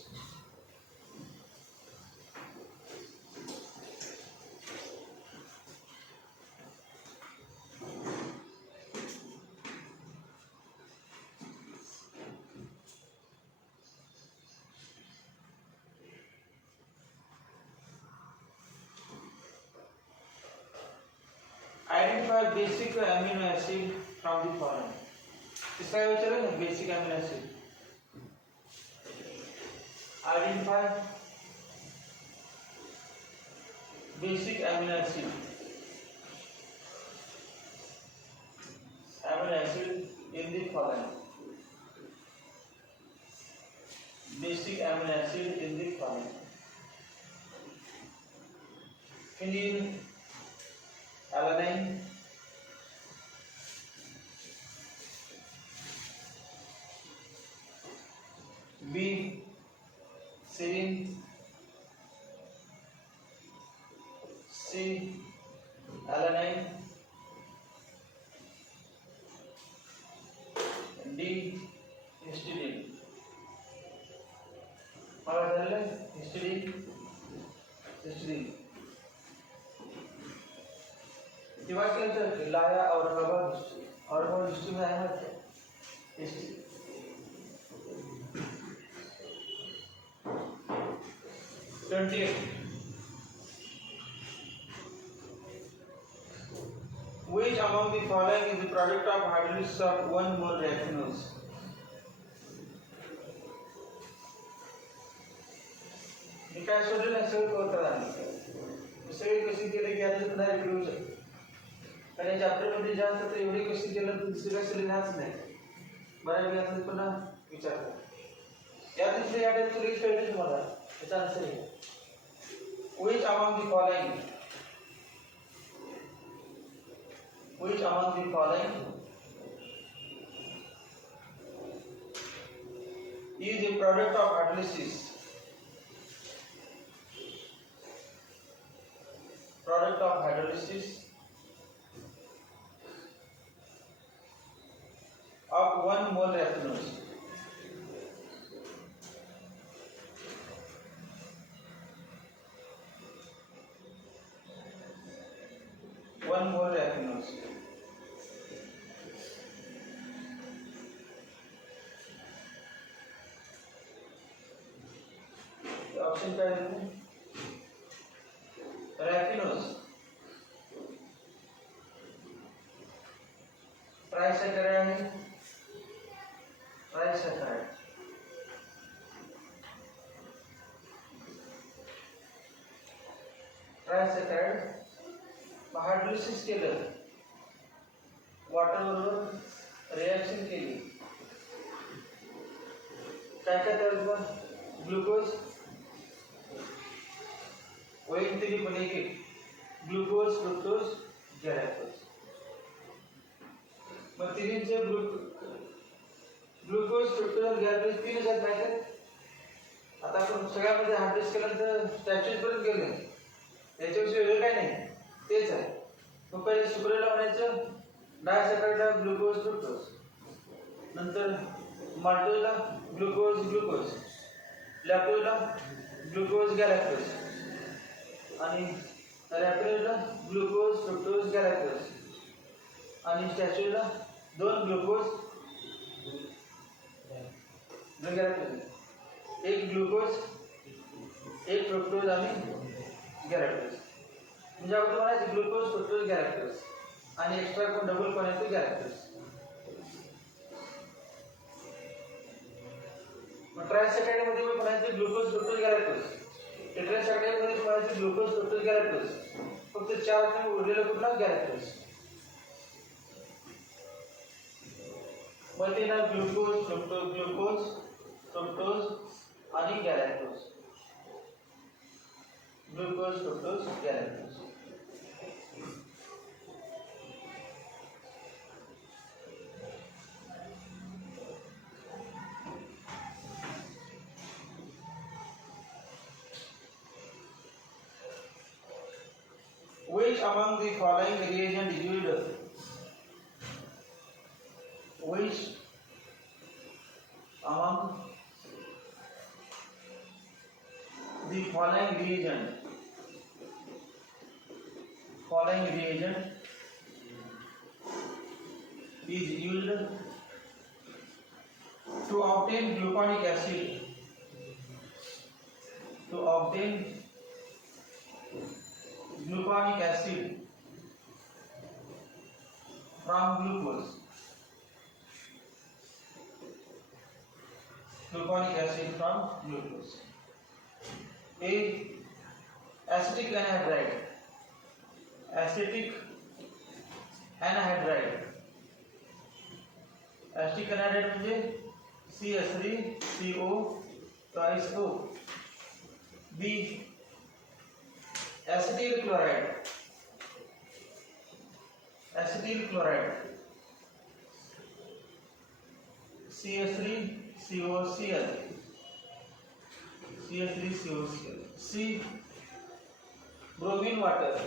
Identify basic amino acid from the following. इसका ये चले ना basic amino acid. Identify basic amino acid. Amino acid in the following. Basic amino acid in the following. Phenene, alanine, histidine मला झालेलं हिस्टिडीन किंवा केलं लाया औरंगाबाद हिस्ट्री में आहे ना हिस्ट्री 28 Which among the following is the product of hydrolysis of one mole raffinose? हे काय सोडलं नाही सगळं कळतं आणि सगळी कशी केलं की आता पुन्हा रिव्ह्यू शकतो कारण चॅप्टरमध्ये जास्त तर एवढी कशी केलं तर दुसरी कसं लिहायच नाही बऱ्याच वेळा पुन्हा विचार करा या दिवशी या टाईप तुला कळली तुम्हाला याचा आन्सर आहे Which among the following is a product of hydrolysis of one mole raffinose? One mole raffinose. The option क्या है? Raffinose. Trisaccharide. हायड्रोलिसिस केलं वॉटर बरोबर रिएक्शन केली काय काय तयार ग्लुकोज OH तरी पण एक ग्लुकोज फ्रुक्टोज गॅलॅक्टोज मग तिन्हीचे ग्लुकोज फ्रुक्टोज गॅलॅक्टोज तीन आहेत माहिती आहेत आता आपण सगळ्यामध्ये हायड्रोलिसिस केल्यानंतर स्टॅच्यूज पर्यंत गेले याच्याविषयी वेगळं काय नाही तेच आहे मग पहिले सुक्रोजला म्हणायचं डायसॅकराइडला ग्लुकोज फ्रुक्टोज नंतर माल्टोजला ग्लुकोज लॅक्टोजला ग्लुकोज गॅलॅक्टोज आणि रॅपिडोजला ग्लुकोज फ्रुक्टोज गॅलॅक्टोज आणि स्टॅच्यूला दोन ग्लुकोज गॅलॅक्टोज एक ग्लुकोज एक फ्रुक्टोज आणि गॅलॅक्टोज म्हणजे आपण म्हणायचं ग्लुकोज फ्रुक्टोज गॅलॅक्टोज आणि एक्स्ट्रा कोण डबल कोण आहे ते गॅलॅक्टोज मग ट्रायसॅकराइड मध्ये म्हणायचं ग्लुकोज फ्रुक्टोज गॅलॅक्टोज टेट्रासॅकराइड मध्ये म्हणायचं ग्लुकोज फ्रुक्टोज गॅलॅक्टोज फक्त चार ठिकाणी उरलेलं कुठला गॅलॅक्टोज मग ते ना ग्लुकोज फ्रुक्टोज आणि galactose glucose fructose galactose Which among the following reagent used? Which among the following reagent is used to obtain gluconic acid? To obtain gluconic acid from glucose. Gluconic acid from glucose. A. Acetic anhydride. Acetic anhydride म्हणजे CH3CO twice O. B. Acetyl chloride CH3COCl C. Bromine water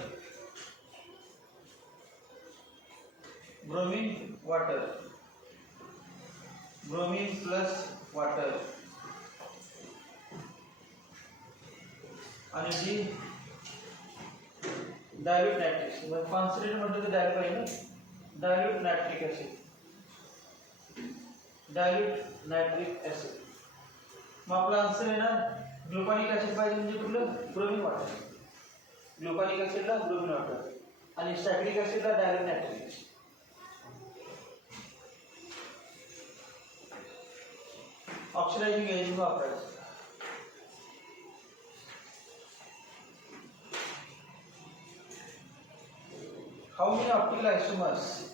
bromine plus water आणि D dilute nitric म्हणजे concentrate म्हटलं तर dilute पाहिजे ना dilute nitric acid dilute nitric acid मग आपला answer आहे ना ग्लुकॉनिक ऍसिड पाहिजे म्हणजे कुठलं ब्रोमीन वॉटर ग्लुकॉनिक ऍसिडला ब्रोमीन वॉटर आणि स्टॅटिक ऍसिडला dilute nitric acid oxidising agent वापरायचं how many optical isomers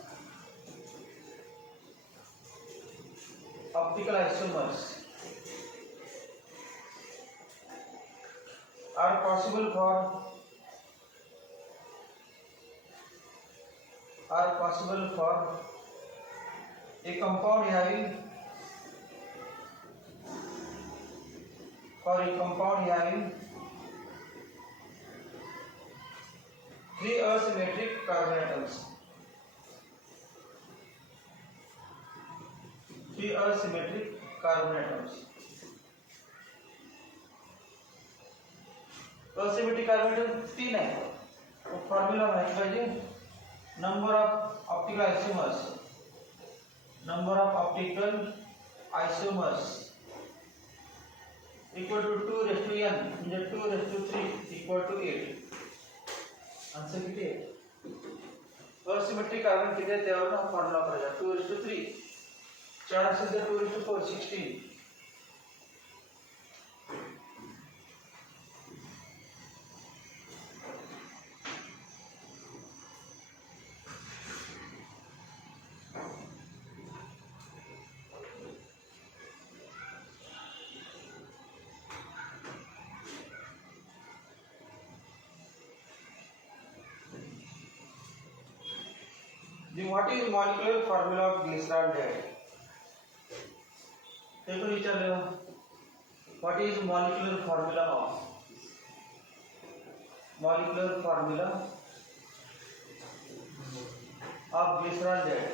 are possible for a compound having 3 asymmetric carbon atoms. 3 asymmetric carbon atoms. Asymmetric carbon atom 3 आहे. तो फॉर्म्युला माहिती पाहिजे. Number of optical isomers equal to 2 raised to n म्हणजे 2 raised to 3 equal to 8. आन्सर किती आहे asymmetric carbon किती आहे त्यावर ना फॉर्म्युला वापरायचा 2:3 4 असेल तर 2:4 16 What is molecular formula of glycerol dead? ते पण विचारलं What is molecular formula of glycerol dead?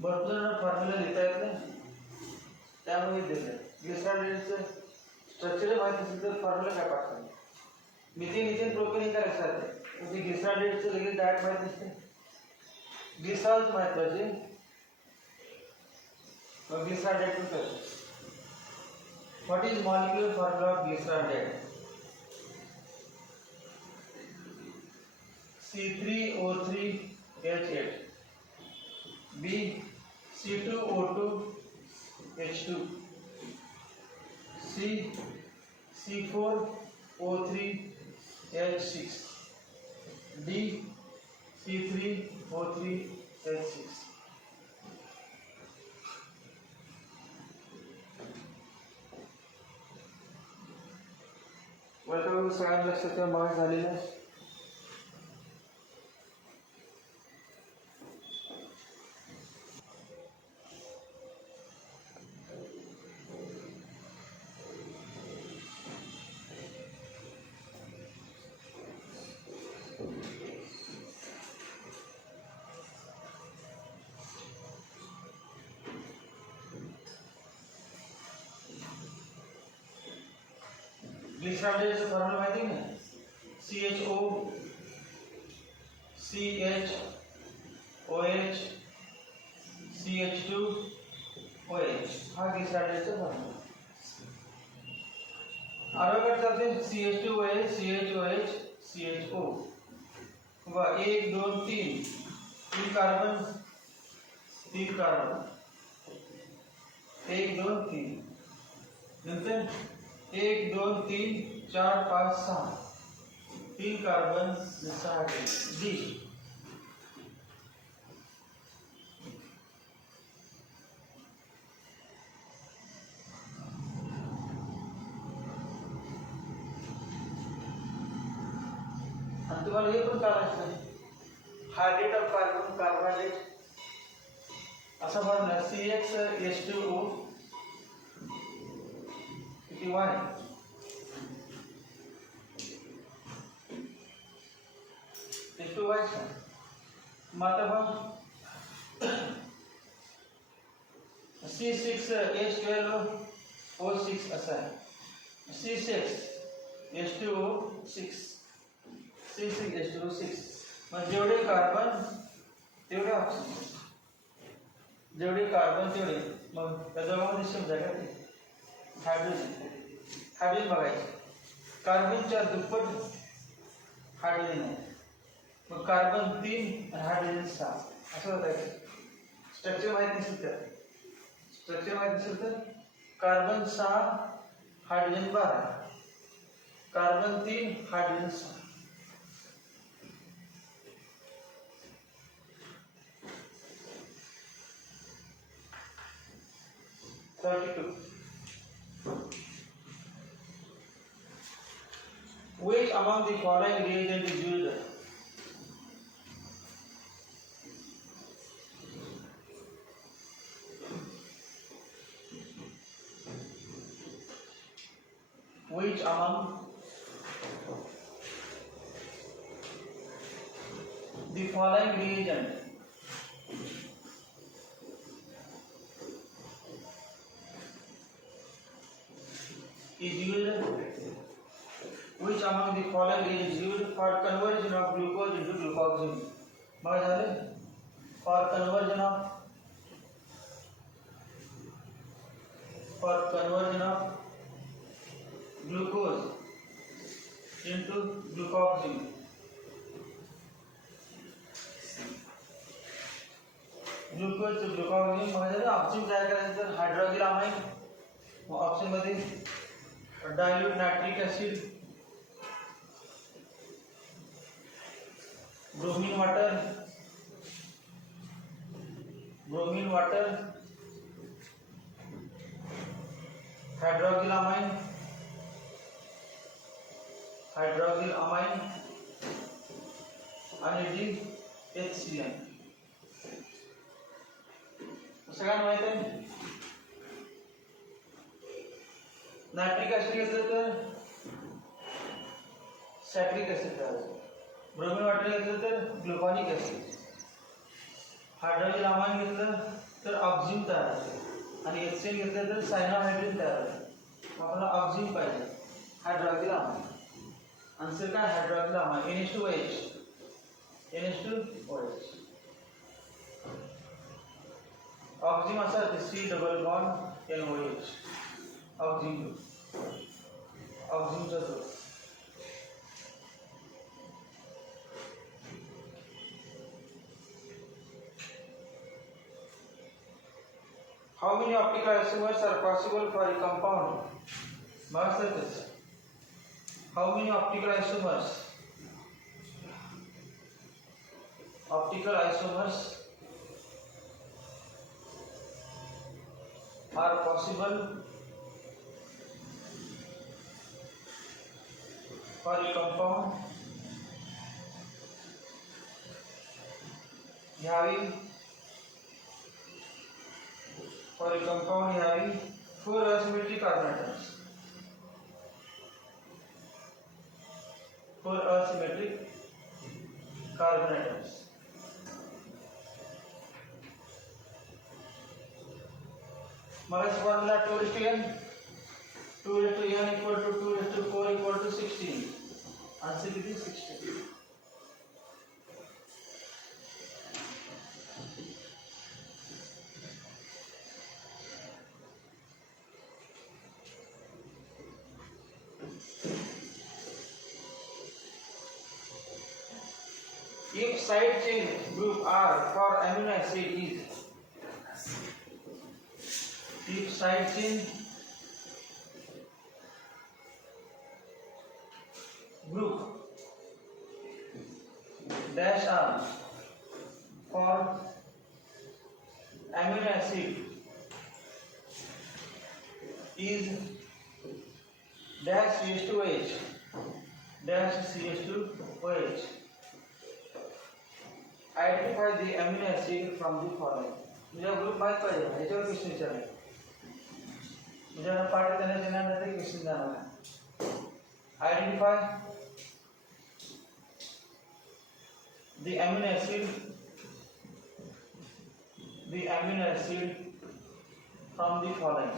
भरपूर जण फॉर्म्युला लिहिता येत नाही त्यामुळे दिले ग्लिसरॉल डेडचं स्ट्रक्चर माहिती असेल तर फॉर्म्युला काय पाठवतो मिथेन इथेन प्रोपेन हे काय असतात म्हणजे ग्लिसरॉल डेडचं लगेच डायरेक्ट माहिती असते ग्लिसरॉल माहित पाहिजे मग ग्लिसरॉल डेड पण करतो what is molecular formula of glycerol dead C3O3H8 B C2O2H2 C C4O3H6 D C3O3H6 वर्तमान सगळ्यांना लक्षात मार्क झालेलं आहे ग्लिसरॉल डेडचं फॉर्म्युला माहिती आहे ना CHO CHOH CH2OH हा ग्लिसरॉल डेडचा फॉर्म्युला आरोग्यात चालते CH2OH CHOH CHO बघा 1 2 3 3 कार्बन 1 2 3 नंतर 1 2 3 4 5 6 3 कार्बन 6 डी आणि तुम्हाला हे पण काढायचं आहे हायड्रेट ऑफ कार्बन कार्बोहायड्रेट असा फॉर्म्युला CxH2O किती Y H2Y मग आता बघ C6H12O6 असं आहे. C6H2O6 C6H2O6 मग जेवढे कार्बन तेवढे ऑक्सिजन, जेवढे कार्बन तेवढे. मग त्या दोघांमध्ये शब्द आहे का ते हायड्रोजन. हायड्रोजन बघायचे, कार्बनच्या दुप्पट हायड्रोजन आहे. मग कार्बन 3 आणि हायड्रोजन 6 असं होत आहे. स्ट्रक्चर माहिती नसेल तर कार्बन 6 हायड्रोजन 12, कार्बन 3 हायड्रोजन 6. Which among the following reagent is used? Which among the following reagent is used? Which among the following is used for conversion of glucose into glucoxime? मग झाले for conversion of glucose into glucoxime. Glucose to glucose म्हणजे oxygen तयार करायचं तर hydroxyl amine, मग oxygen मध्ये dilute nitric acid, bromine water, hydroxyl amine आणि HCl. सगळ्यांना माहित आहे. नायट्रिक ऍसिड घेतलं तर सॅक्रिक ऍसिड तयार होतं, ब्रोमीन वॉटर घेतलं तर ग्लुकॉनिक ऍसिड, हायड्रोक्सिल अमाइन घेतलं तर ऑक्सिजन तयार होते आणि HCl घेतलं तर सायनोहायड्रिन तयार होते. आपल्याला ऑक्सिजन पाहिजे, हायड्रोक्सिल अमाइन. आन्सर काय हायड्रोक्सिल अमाइन NH2OH. ऑक्सिजन असा C डबल बॉन्ड NOH. ऑक्सिजनचा तो. How many optical isomers are possible for a compound? Master, how many optical isomers are possible for a compound having 4 asymmetric carbon atoms. 4 asymmetric carbon atoms. Magas formula 2:n equal to 2:4 equal to 16. Answer is 16. If side chain group R for amino acid is, if side chain group dash R for amino acid is dash CH2OH dash CH2OH. Identify the amino acid from the following. मुझे ग्रुप माहित पाहिजे, ह्याच्यावर क्वेश्चन विचारायचे. मुझे पाठ देण्यात येणार नाही, क्वेश्चन जाणार नाही. Identify the amino acid the amino acid from the following.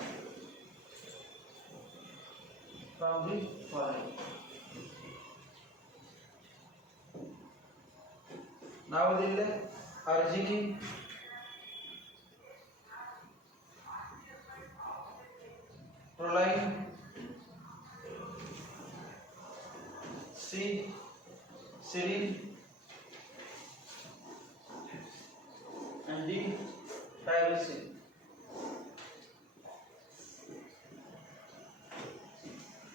नाव दिले अर्जिनिन, प्रोलाइन, सी serine, and D tyrosine.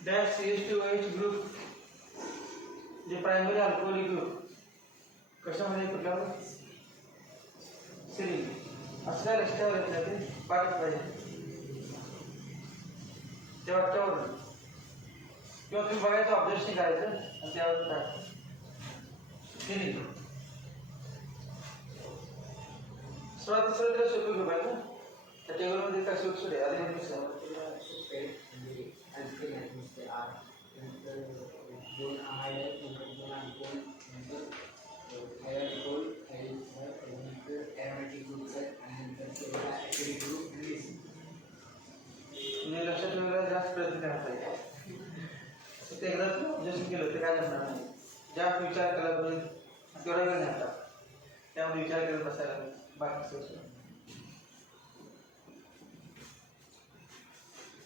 That CH2OH group, the primary alcoholic group, कशामध्ये कुठल्यावर serine असल्या रस्त्यावर येतात ते पाठ पाहिजे ते वाटच्यावर किंवा तुम्ही बघायचं ऑब्झर्वेशन करायचं आणि त्यावर टाक serine सर्वात सरळ सोपी ग्रुप आहे ना त्या टेबलमध्ये काय सुट आहे आधी म्हणजे दोन आहार दोन अल्कोहोल अल्कोहोल एरोमॅटिक ग्रुप्स आहेत आणि नंतर ॲसिडिक ग्रुप रिलीज म्हणजे लक्षात ठेवायला जास्त प्रयत्न करायचा आहे ते एकदा जसं केलं ते काय जमणार नाही जास्त विचार केला पाहिजे तेवढा वेळ नाही आता त्यामध्ये विचार करत बसायला बाकी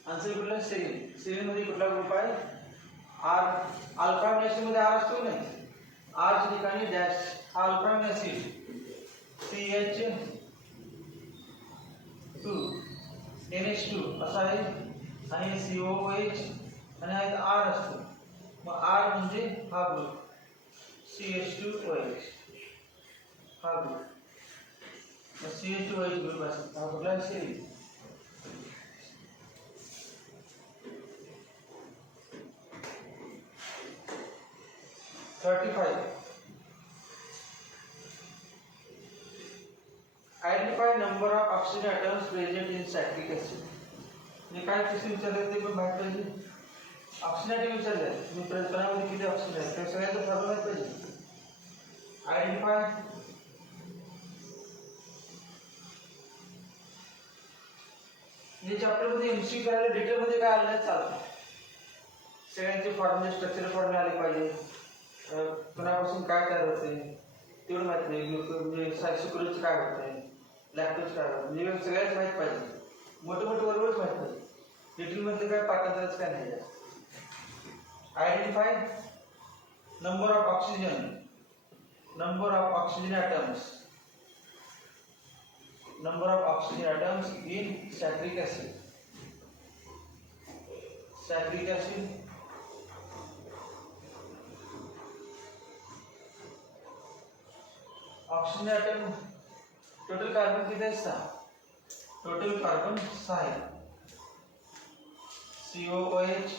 आन्सर कुठला सेरीन सेरीन मध्ये कुठला ग्रुप आहे आर अल्फा अमिनो ऍसिड मध्ये आर असतो नाही आर च्या ठिकाणी डॅश हा alpha amino acid CH2 NH2 असा आहे आणि COOH आणि हा R असतो मग R म्हणजे हा ग्रुप CH2OH हा ग्रुप मग CH2OH ग्रुप असतो हा कुठला सेरीन 35 Identify number of oxygen atoms present in citric acid. ये काय प्रश्न विचारले ते पण माहित पाहिजे ऑक्सिजन ॲटम विचारले मी प्रश्नामध्ये किती ऑक्सिजन आहे ते सगळ्यांचं ठरवलं माहित पाहिजे आयडेंटिफाय हे चॅप्टर मध्ये एमसी करायला डिटेल मध्ये काय आलं नाही चालतं सगळ्यांचे फॉर्म्युले स्ट्रक्चर फॉर्म्युले आले पाहिजे कोणापासून काय तयार होते तेवढं माहित नाही म्हणजे सायक्लोज काय होते लॅक्टोज काय होतं म्हणजे सगळ्याच माहित पाहिजे मोठे मोठे वर्गच माहित पाहिजे डिटेल मध्ये काय पाठांतरच काय नाही identify number of oxygen atoms in citric acid oxygen atom total carbon किती आहे 6 टोटल कार्बन 6 आहे COOH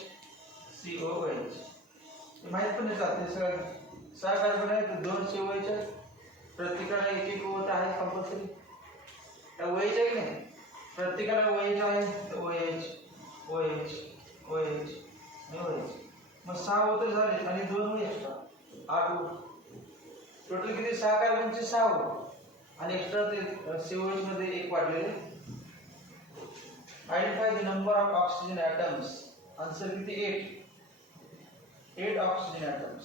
माहित पण नाही चालते सगळं 6 कार्बन आहे तर 2 COOH आहेत प्रत्येकाला एक एक OH आहे कंपल्सरी त्या OH आहे की नाही प्रत्येकाला OH आहे तर OH आणि OH मग 6 होते झाले आणि 2 एक्स्ट्रा 8 टोटल किती 6 कार्बनचे 6 आणि एक्स्ट्रा ते COH मध्ये एक वाढलेले identify the number of oxygen atoms answer किती 8 ऑक्सिजन ॲटम्स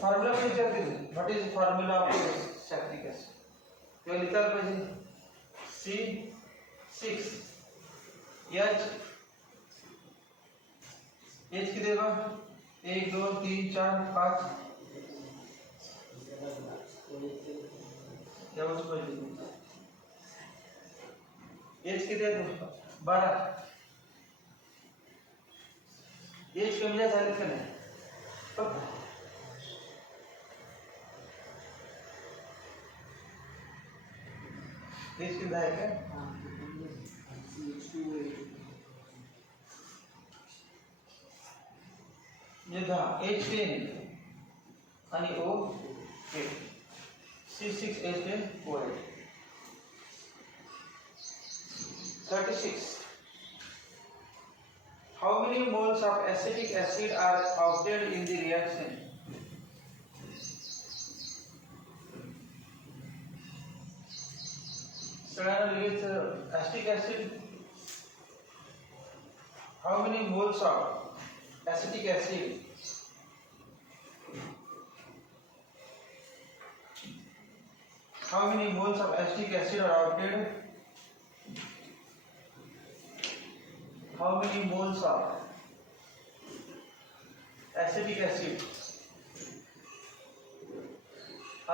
फॉर्म्युला विचारते what is formula of saccharic acid तेव्हा लिहिताल पाहिजे C6H H किती बघ 1 2 3 4 5 एवढंच पाहिजे H किती आहे 12 H कमी जास्त झाले का नाही फक्त H किती आहे का ये 10 H10 आणि O8 C6H10OH 36 How many moles of acetic acid are obtained in the reaction सगळ्यांना लगेच acetic acid how many moles of acetic acid how many moles of acetic acid are obtained? How many moles of acetic acid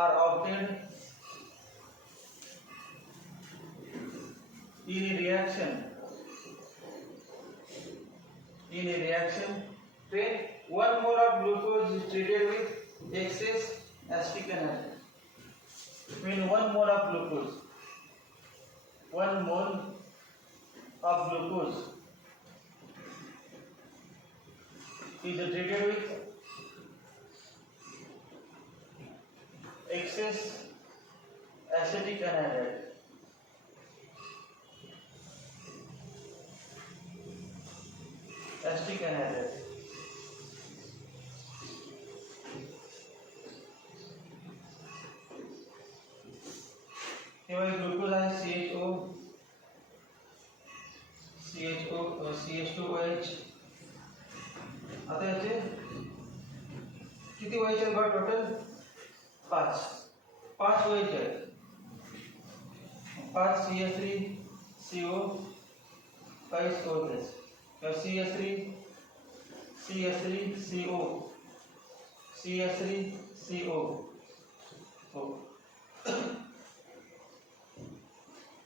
are obtained in a reaction when 1 mole of glucose is treated with excess acetic anhydride? When 1 mole of glucose is treated with excess acetic anhydride, तेव्हा ग्लुकोज आहे CH2OH. आता याचे किती व्हायचे बघा टोटल 5 व्हायचे आहेत. 5 CH3CO 5 OH किंवा CH3CO हो.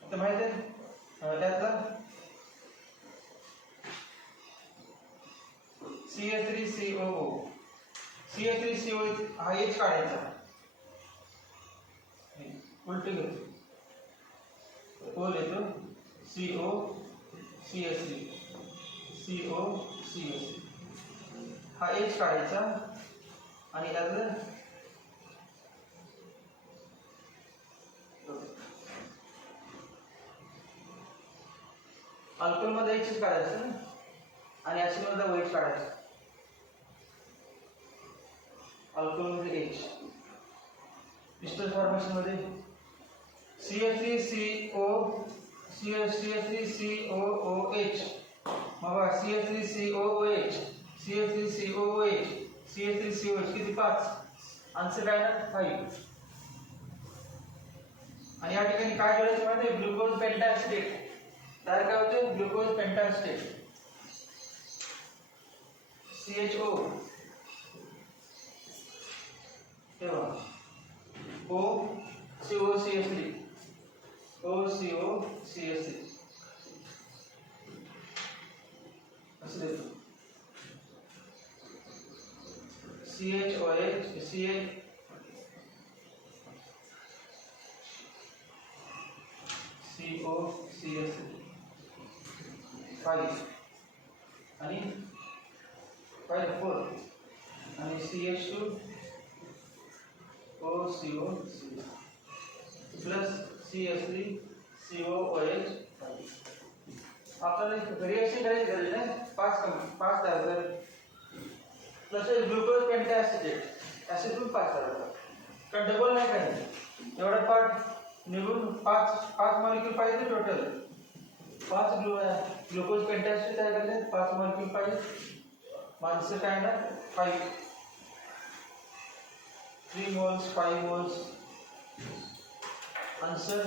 आता माहिती आहे त्यातला CH3CO हा H काढायचा, उलट घेतो कोल येतो COCH3 हा H काढायचा आणि त्यातलं अल्कोहोल मध्ये H काढायचं आणि ऍसिड मध्ये OH काढायचं. अल्कोहोल मध्ये H, क्रिस्टल फॉर्मेशन मध्ये CH3COOH मग CH3COOH किती 5, आन्सर काय ना 5. आणि या ठिकाणी काय करायचं माहिती आहे, ग्लुकोज पेंटाएसिटेट तयार काय होते, ग्लुकोज पेंटाएसिटेट CHO तेव्हा OCOCH3 असं देतो. CHOH COCH3 5 आणि 4 आणि CH2OCOCH प्लस CH3COOH. आपल्याला रिएक्शन करायची गरज नाही, 5 तयार कर प्लस ग्लुकोज पेंटाएसिटेट ऍसिड पण 5 तयार कर, कारण डबल नाही करायचं. एवढा पार्ट निघून 5 मॉलिक्यूल पाहिजे टोटल. 5 ग्लुकोज पेंटाएसिटेट तयार करले 5 मॉलिक्यूल पाहिजे. माणसं काय ना 5 3 moles 5 moles answer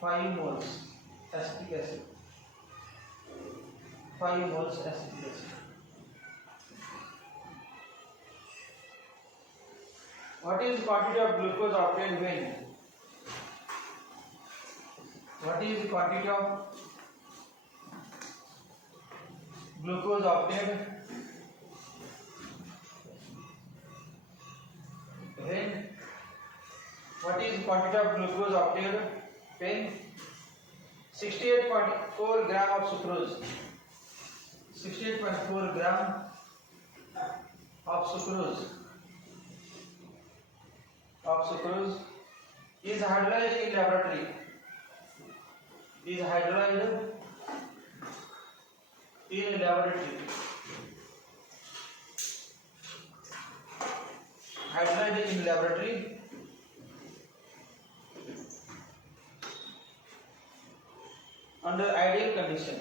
5 moles acetic acid 5 moles acetic acid. What is the quantity of glucose obtained when? What is the quantity of glucose obtained when? What is the quantity of glucose obtained when 68.4 gram of sucrose 68.4 gram of sucrose is hydrolyzed in laboratory. Hydrolyzed in laboratory under ideal condition,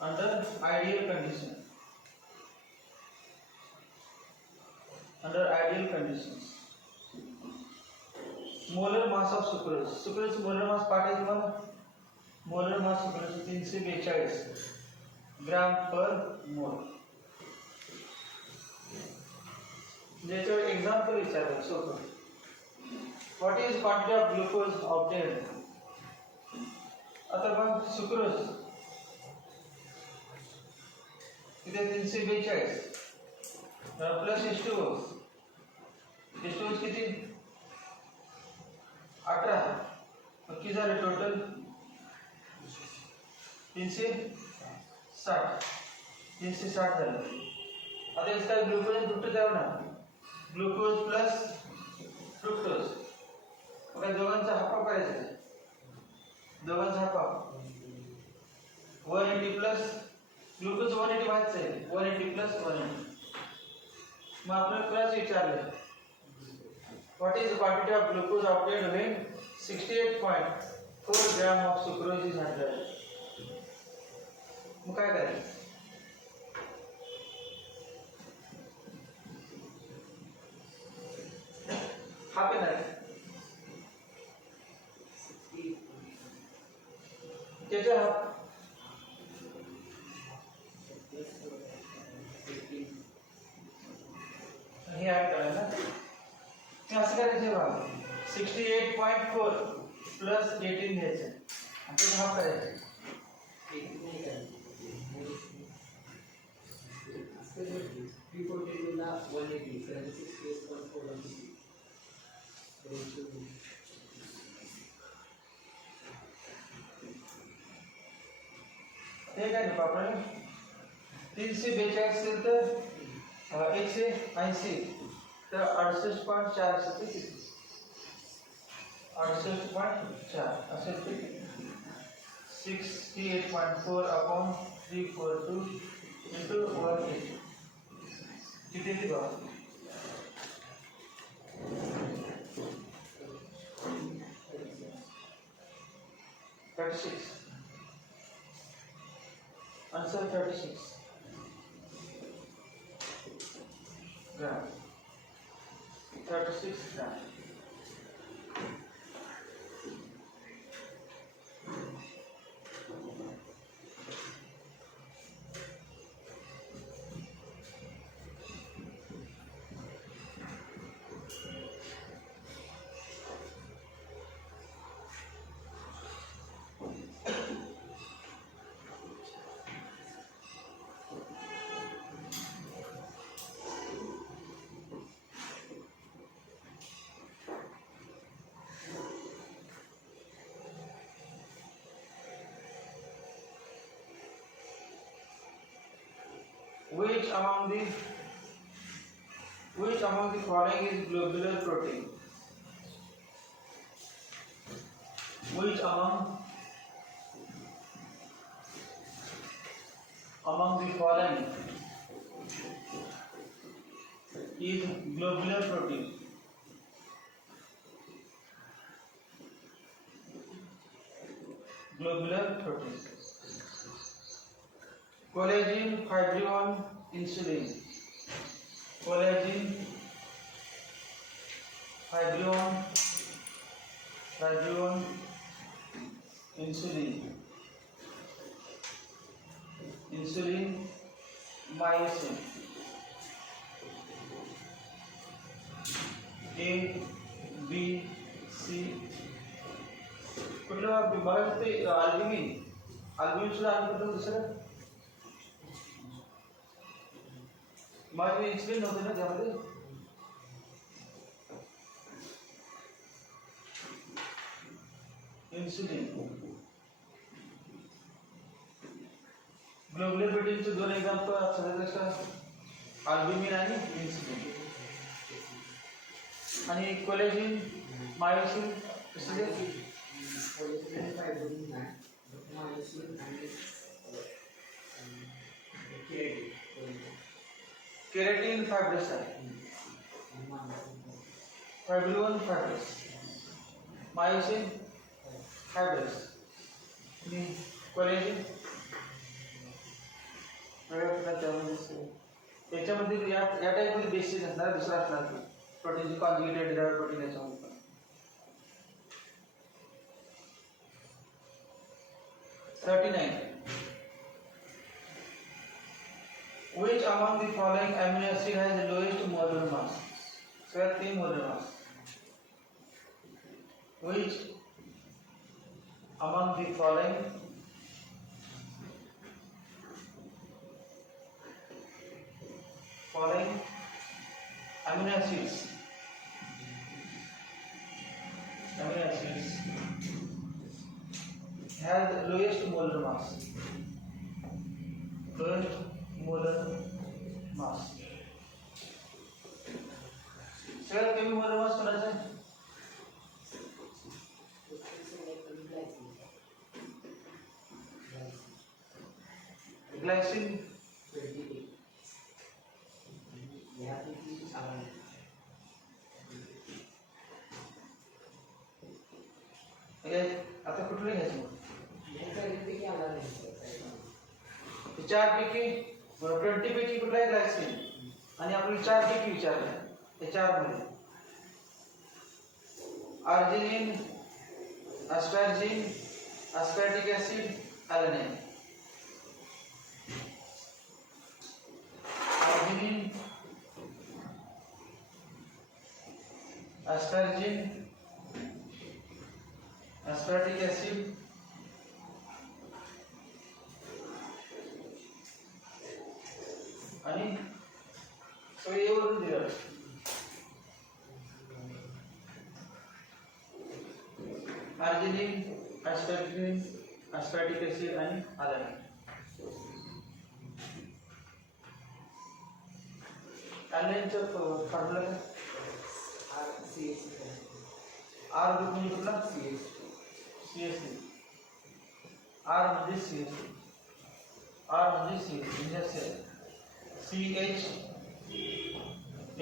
under ideal condition, under ideal conditions, molar mass of sucrose. Sucrose molar mass पाठ आहे तुम्हाला. Molar mass sucrose 342 ग्राम पर मोल. ज्याच्यावर एक्झाम्पल विचारलं सोपं. What is quantity of glucose obtained. आता बघ सुक्रोज इथे 342 प्लस H2O. H2O किती 18. किती झाले टोटल 360 झालं. आता इसका ग्लुकोज आणि फ्रुक्टोज आहे ना. ग्लुकोज प्लस फ्रुक्टोज बघा दोघांचा हाफ करायचा आहे. दोघांचा हाफ 180 प्लस ग्लुकोज 180 माहितीच आहे. 180 प्लस 180. मग आपल्याला प्लस विचारलं what is quantity of glucose obtained when 68.4 gram of sucrose is handled. मग काय करायचं. हा पेन आहे त्याच्या हे ऍड करायचं ना. ते असं करायचं बघा 68.4 प्लस 18 घ्यायचं आणि ते हाफ करायचं. हे काय नाही आपण 342 असेल तर 180 तर 68.4 असेल. 68.4 असेल ते 68.4 अपॉन 342 into 180 किती ती बघा. Answer 36 gram. 36 gram. Which among the following is globular protein? Which among the following is globular protein? Globular protein. Collagen, fibrinogen, insulin. Collagen, fibrinogen, insulin, myosin. A, B, C. कुठलं बघायचं ते अल्ब्युमिन सुद्धा आणि कुठलं दुसरं माझे इन्सुलिन नव्हतं ना त्यामध्ये. इन्सुलिन ग्लोबुलर प्रोटीनचे दोन एक्झाम्पल सगळ्यात अल्ब्युमिन आणि इन्सुलिन. आणि कोलेजिन मायोसिन केराटिन फायब्रस आहे. फायब्रोन फायब्रस मायोसिन फायब्रस कोलेजन त्याच्यामध्ये या टाईपमध्ये बेसिस असणार, दुसरा असणार की प्रोटीनची कॉन्जुगेटेड डिराइव्ड प्रोटीन याच्यामध्ये. 39. Which among the following amino acid has the lowest molar mass? So, 3 molar mass. Which among the following amino acids has the lowest molar mass? Lowest molar mass. सगळ्यात कमी molar mass कोणाचा आहे? ग्लायसिन. आता कुठलं घ्यायचं मग? 4 पैकी 20 पैकी कुठला आहे ग्लायसिन? आणि आपल्याला 4 पैकी विचारलं. त्या 4 मध्ये आर्जिनिन, अस्पार्जिन, अस्पार्टिक ऍसिड, अॅलानाइन. आर्जिनिन, अस्पार्जिन, अस्पार्टिक ऍसिड, आणि सोयेवरून दिलं आर्जिनिन, अस्पार्टिक ऍसिड आणि अॅलानाइन. अॅलानाइनचं फॉर्म्युला काय? आर ग्रुप म्हणजे कुठला? CH3. आर म्हणजे CH3. आर म्हणजे CH3 म्हणजे CH,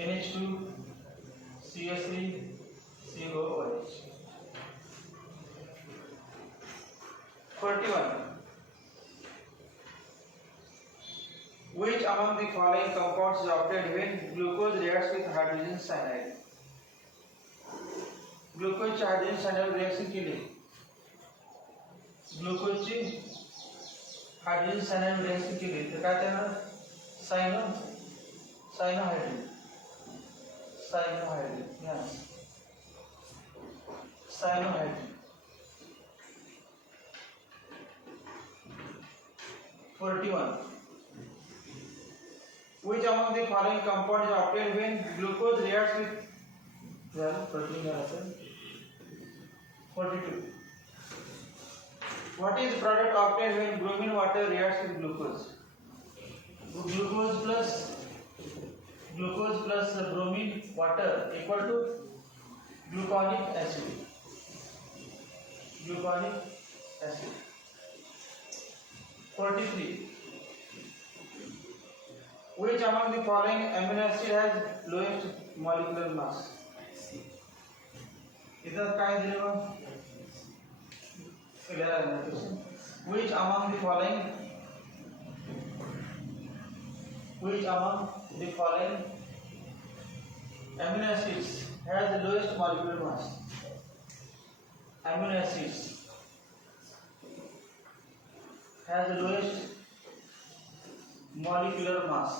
NH2, CH3, COOH. 41. Which among the following compounds is obtained when glucose reacts with hydrogen cyanide? ग्लुकोजची हायड्रोजन सायनाइड रिएक्शन केली. ग्लुकोजची हायड्रोजन सायनाइड रिएक्शन केली तर काय त्यानं सायनोहायड्रेट यस सायनोहायड्रेट. 41. Which among the following compounds is obtained when glucose reacts with 42. What is the product obtained when bromine water reacts with glucose? Glucose plus bromine water equal to gluconic acid. 43. Which among the following amino acid has lowest molecular mass? इधर काय दिलं बघ? क्लियर आहे ना question? Which among the following amino acids has the lowest molecular mass? Amino acids has the lowest molecular mass.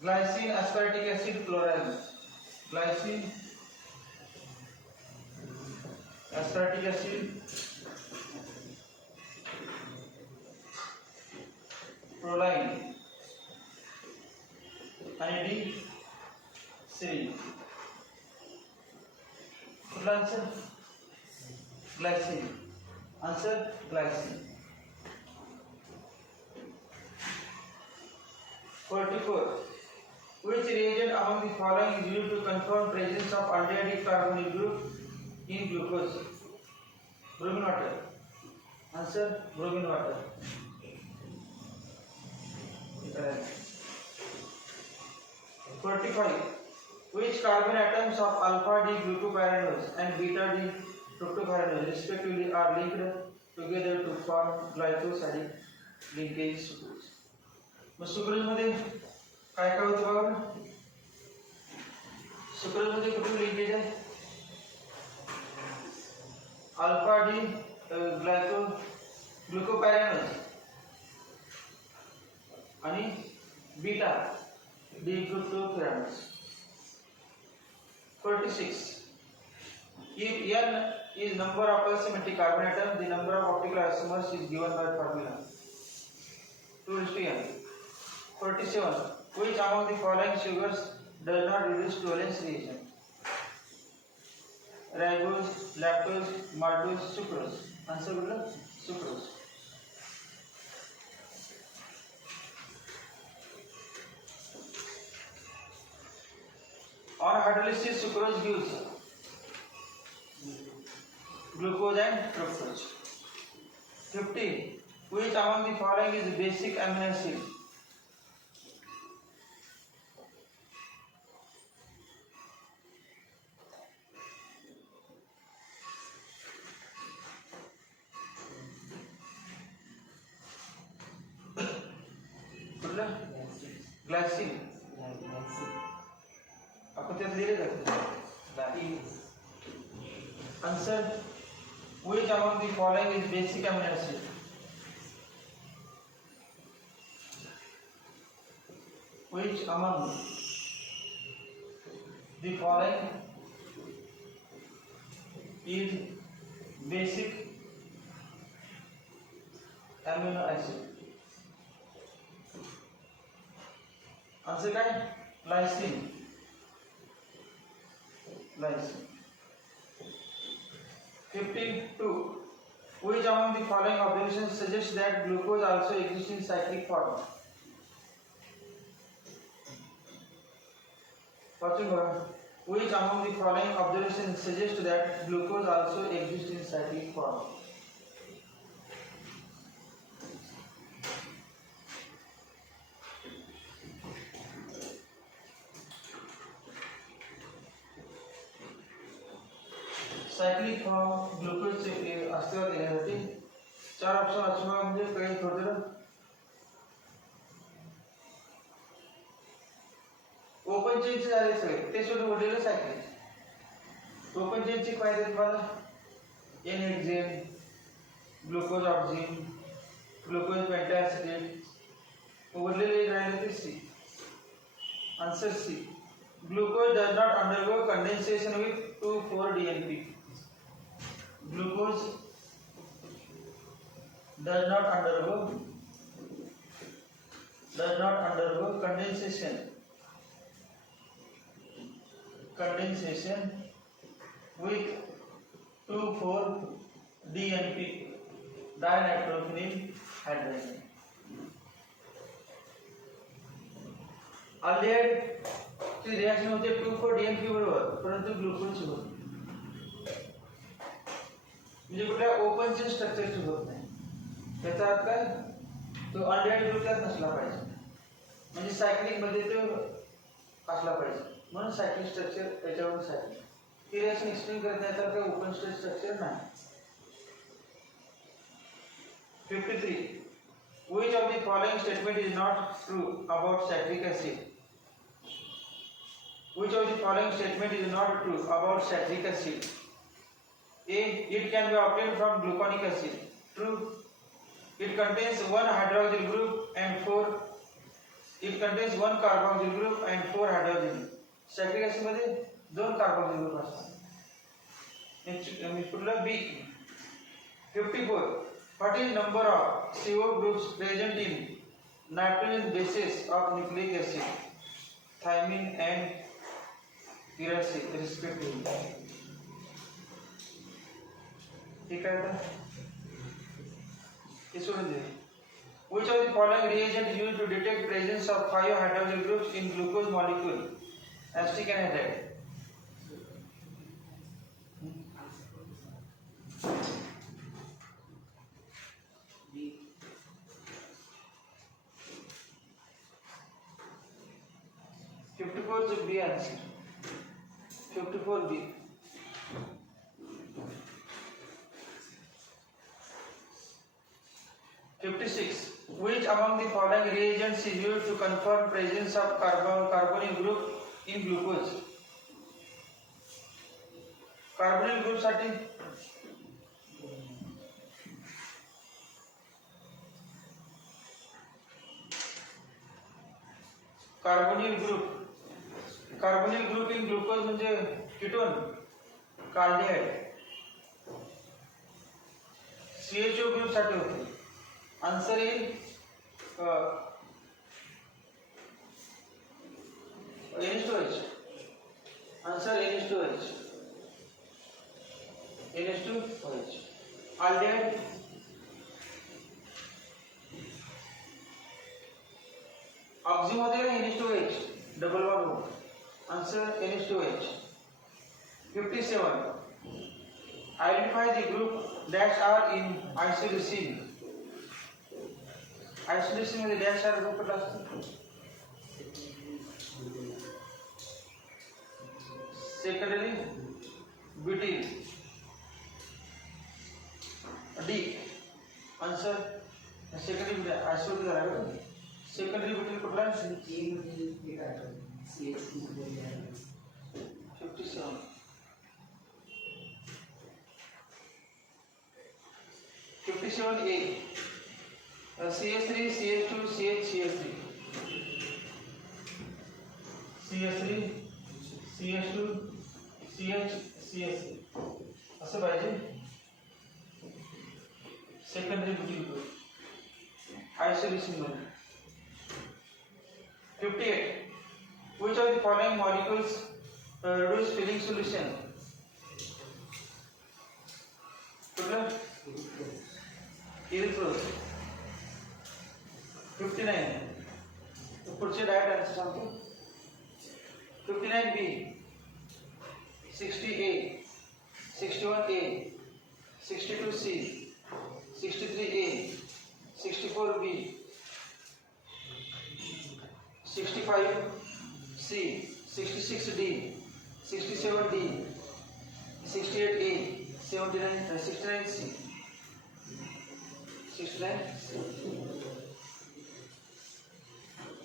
Glycine, aspartic acid, chloride. Glycine, aspartic acid, proline, आणि D serine. कुठला answer? Glycine. Answer Glycine. 44. Which reagent among the following is used to confirm presence of aldehyde carbonyl group in glucose? Bromine water. Answer bromine water. Correct. 45. Which carbon atoms of alpha D glucopyranose and beta D fructopyranose respectively are linked together to form glycosidic linkage sucrose. मग सुक्रोज मध्ये काय काय होतं बघा. सुक्रोज मध्ये कुठून लिंकेज आहे? Alpha D ग्लुकोपॅरॅनोज आणि बीटा डी ग्लुकोपॅरॅनोज. 46. If n is number of asymmetric carbon atoms, the number of optical isomers is given by formula 2:n. 47. Which among the following sugars does not reduce to valence reaction? Ribose, lactose, maltose, sucrose. Answer will be sucrose. On hydrolysis, sucrose gives glucose and fructose. 50. Which among the following is basic amino acid? Glycine. आपण त्यात लिहिले जाते. Answer. Which among the following is basic amino acid? Which among the following is basic amino acid? Answer काय? Lysine. Lysine. 52. Which among the following observations suggests that glucose also exists in cyclic form? Which among the following observations suggests that glucose also exists in cyclic form? Cyclic form ग्लुकोजचे अस्तित्वात येण्यासाठी 4 ऑप्शन असणार म्हणजे काही थोडं ओपन चेनचे झाले सगळे ते सोडून उरलेलं सायक्लिक. ओपन चेनचे फायदे तुम्हाला N hexane, glucose oxime, glucose pentaacetate. उरलेले राहिले ते C. Answer C. Glucose does not undergo condensation with 2,4-DNP. Glucose does not undergo condensation with 2,4-DNP, dinitrophenyl hydrazine. Aldehyde ची रिएक्शन होते 2,4-DNP बरोबर, परंतु ग्लुकोज होत नाही. म्हणजे कुठल्या ओपन चेन स्ट्रक्चरची होत नाही. त्याचा अर्थ काय? तो अल्डिहाइड ग्रुप त्यात नसला पाहिजे, म्हणजे सायक्लिक मध्ये तो असला पाहिजे. म्हणून सायक्लिक स्ट्रक्चर त्याच्यावरून सायक्लिक. ही रिएक्शन एक्सप्लेन करण्याचा काही ओपन स्टेट स्ट्रक्चर नाही. 53. Which of the following statement is not true about citric acid? Which of the following statement is not true about citric acid? A. It can be obtained from gluconic acid. True. It contains one hydroxyl group and 4. It contains one carboxyl group and 4 hydrogen. Citric acid मध्ये 2 carboxyl group असतात. पुढलं B. 54. What is number of CO groups present in nitrogen bases of nucleic acid, thymine and uracil respectively? ठीक है तो ये सोडून दे. Which of the following reagent used to detect presence of 5 hydroxyl groups in glucose molecule? Acetic anhydride. B. 54 is B answer. 54B. 56. Which among the following reagents is used to confirm presence of carbonyl group in glucose? Carbonyl group साठी carbonyl group in glucose म्हणजे ketone कार्डिहाइड. CHO group साठी होते. Answer in NH2H. Answer NH2H. NH2OH. aldehyde ऑक्सिमध्ये NH2H double bond हो. Answer NH2H. 57. Identify the group dash R in isoleucine. Isoleucine मध्ये dash R group कुठला असतो? Secondary butene. D. Answer secondary isolate झाला. Secondary butene कुठला? 57. 57A. CH3 CH2 CH CH3. CH3 CH2 CH CH3 असं पाहिजे. Secondary butene group isolation मध्ये. 58. Which of the following molecules reduce filling solution? कुठलं? इरिथ्रोज. 59. पुढचे डायरेक्ट आन्सर सांगतो. 59B. 60A. 61A. 62C. 63A. 64B. 65C. 66D. 67D. 68A. 69C. 69.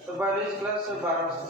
तो 22 क्लास 12 वाजता.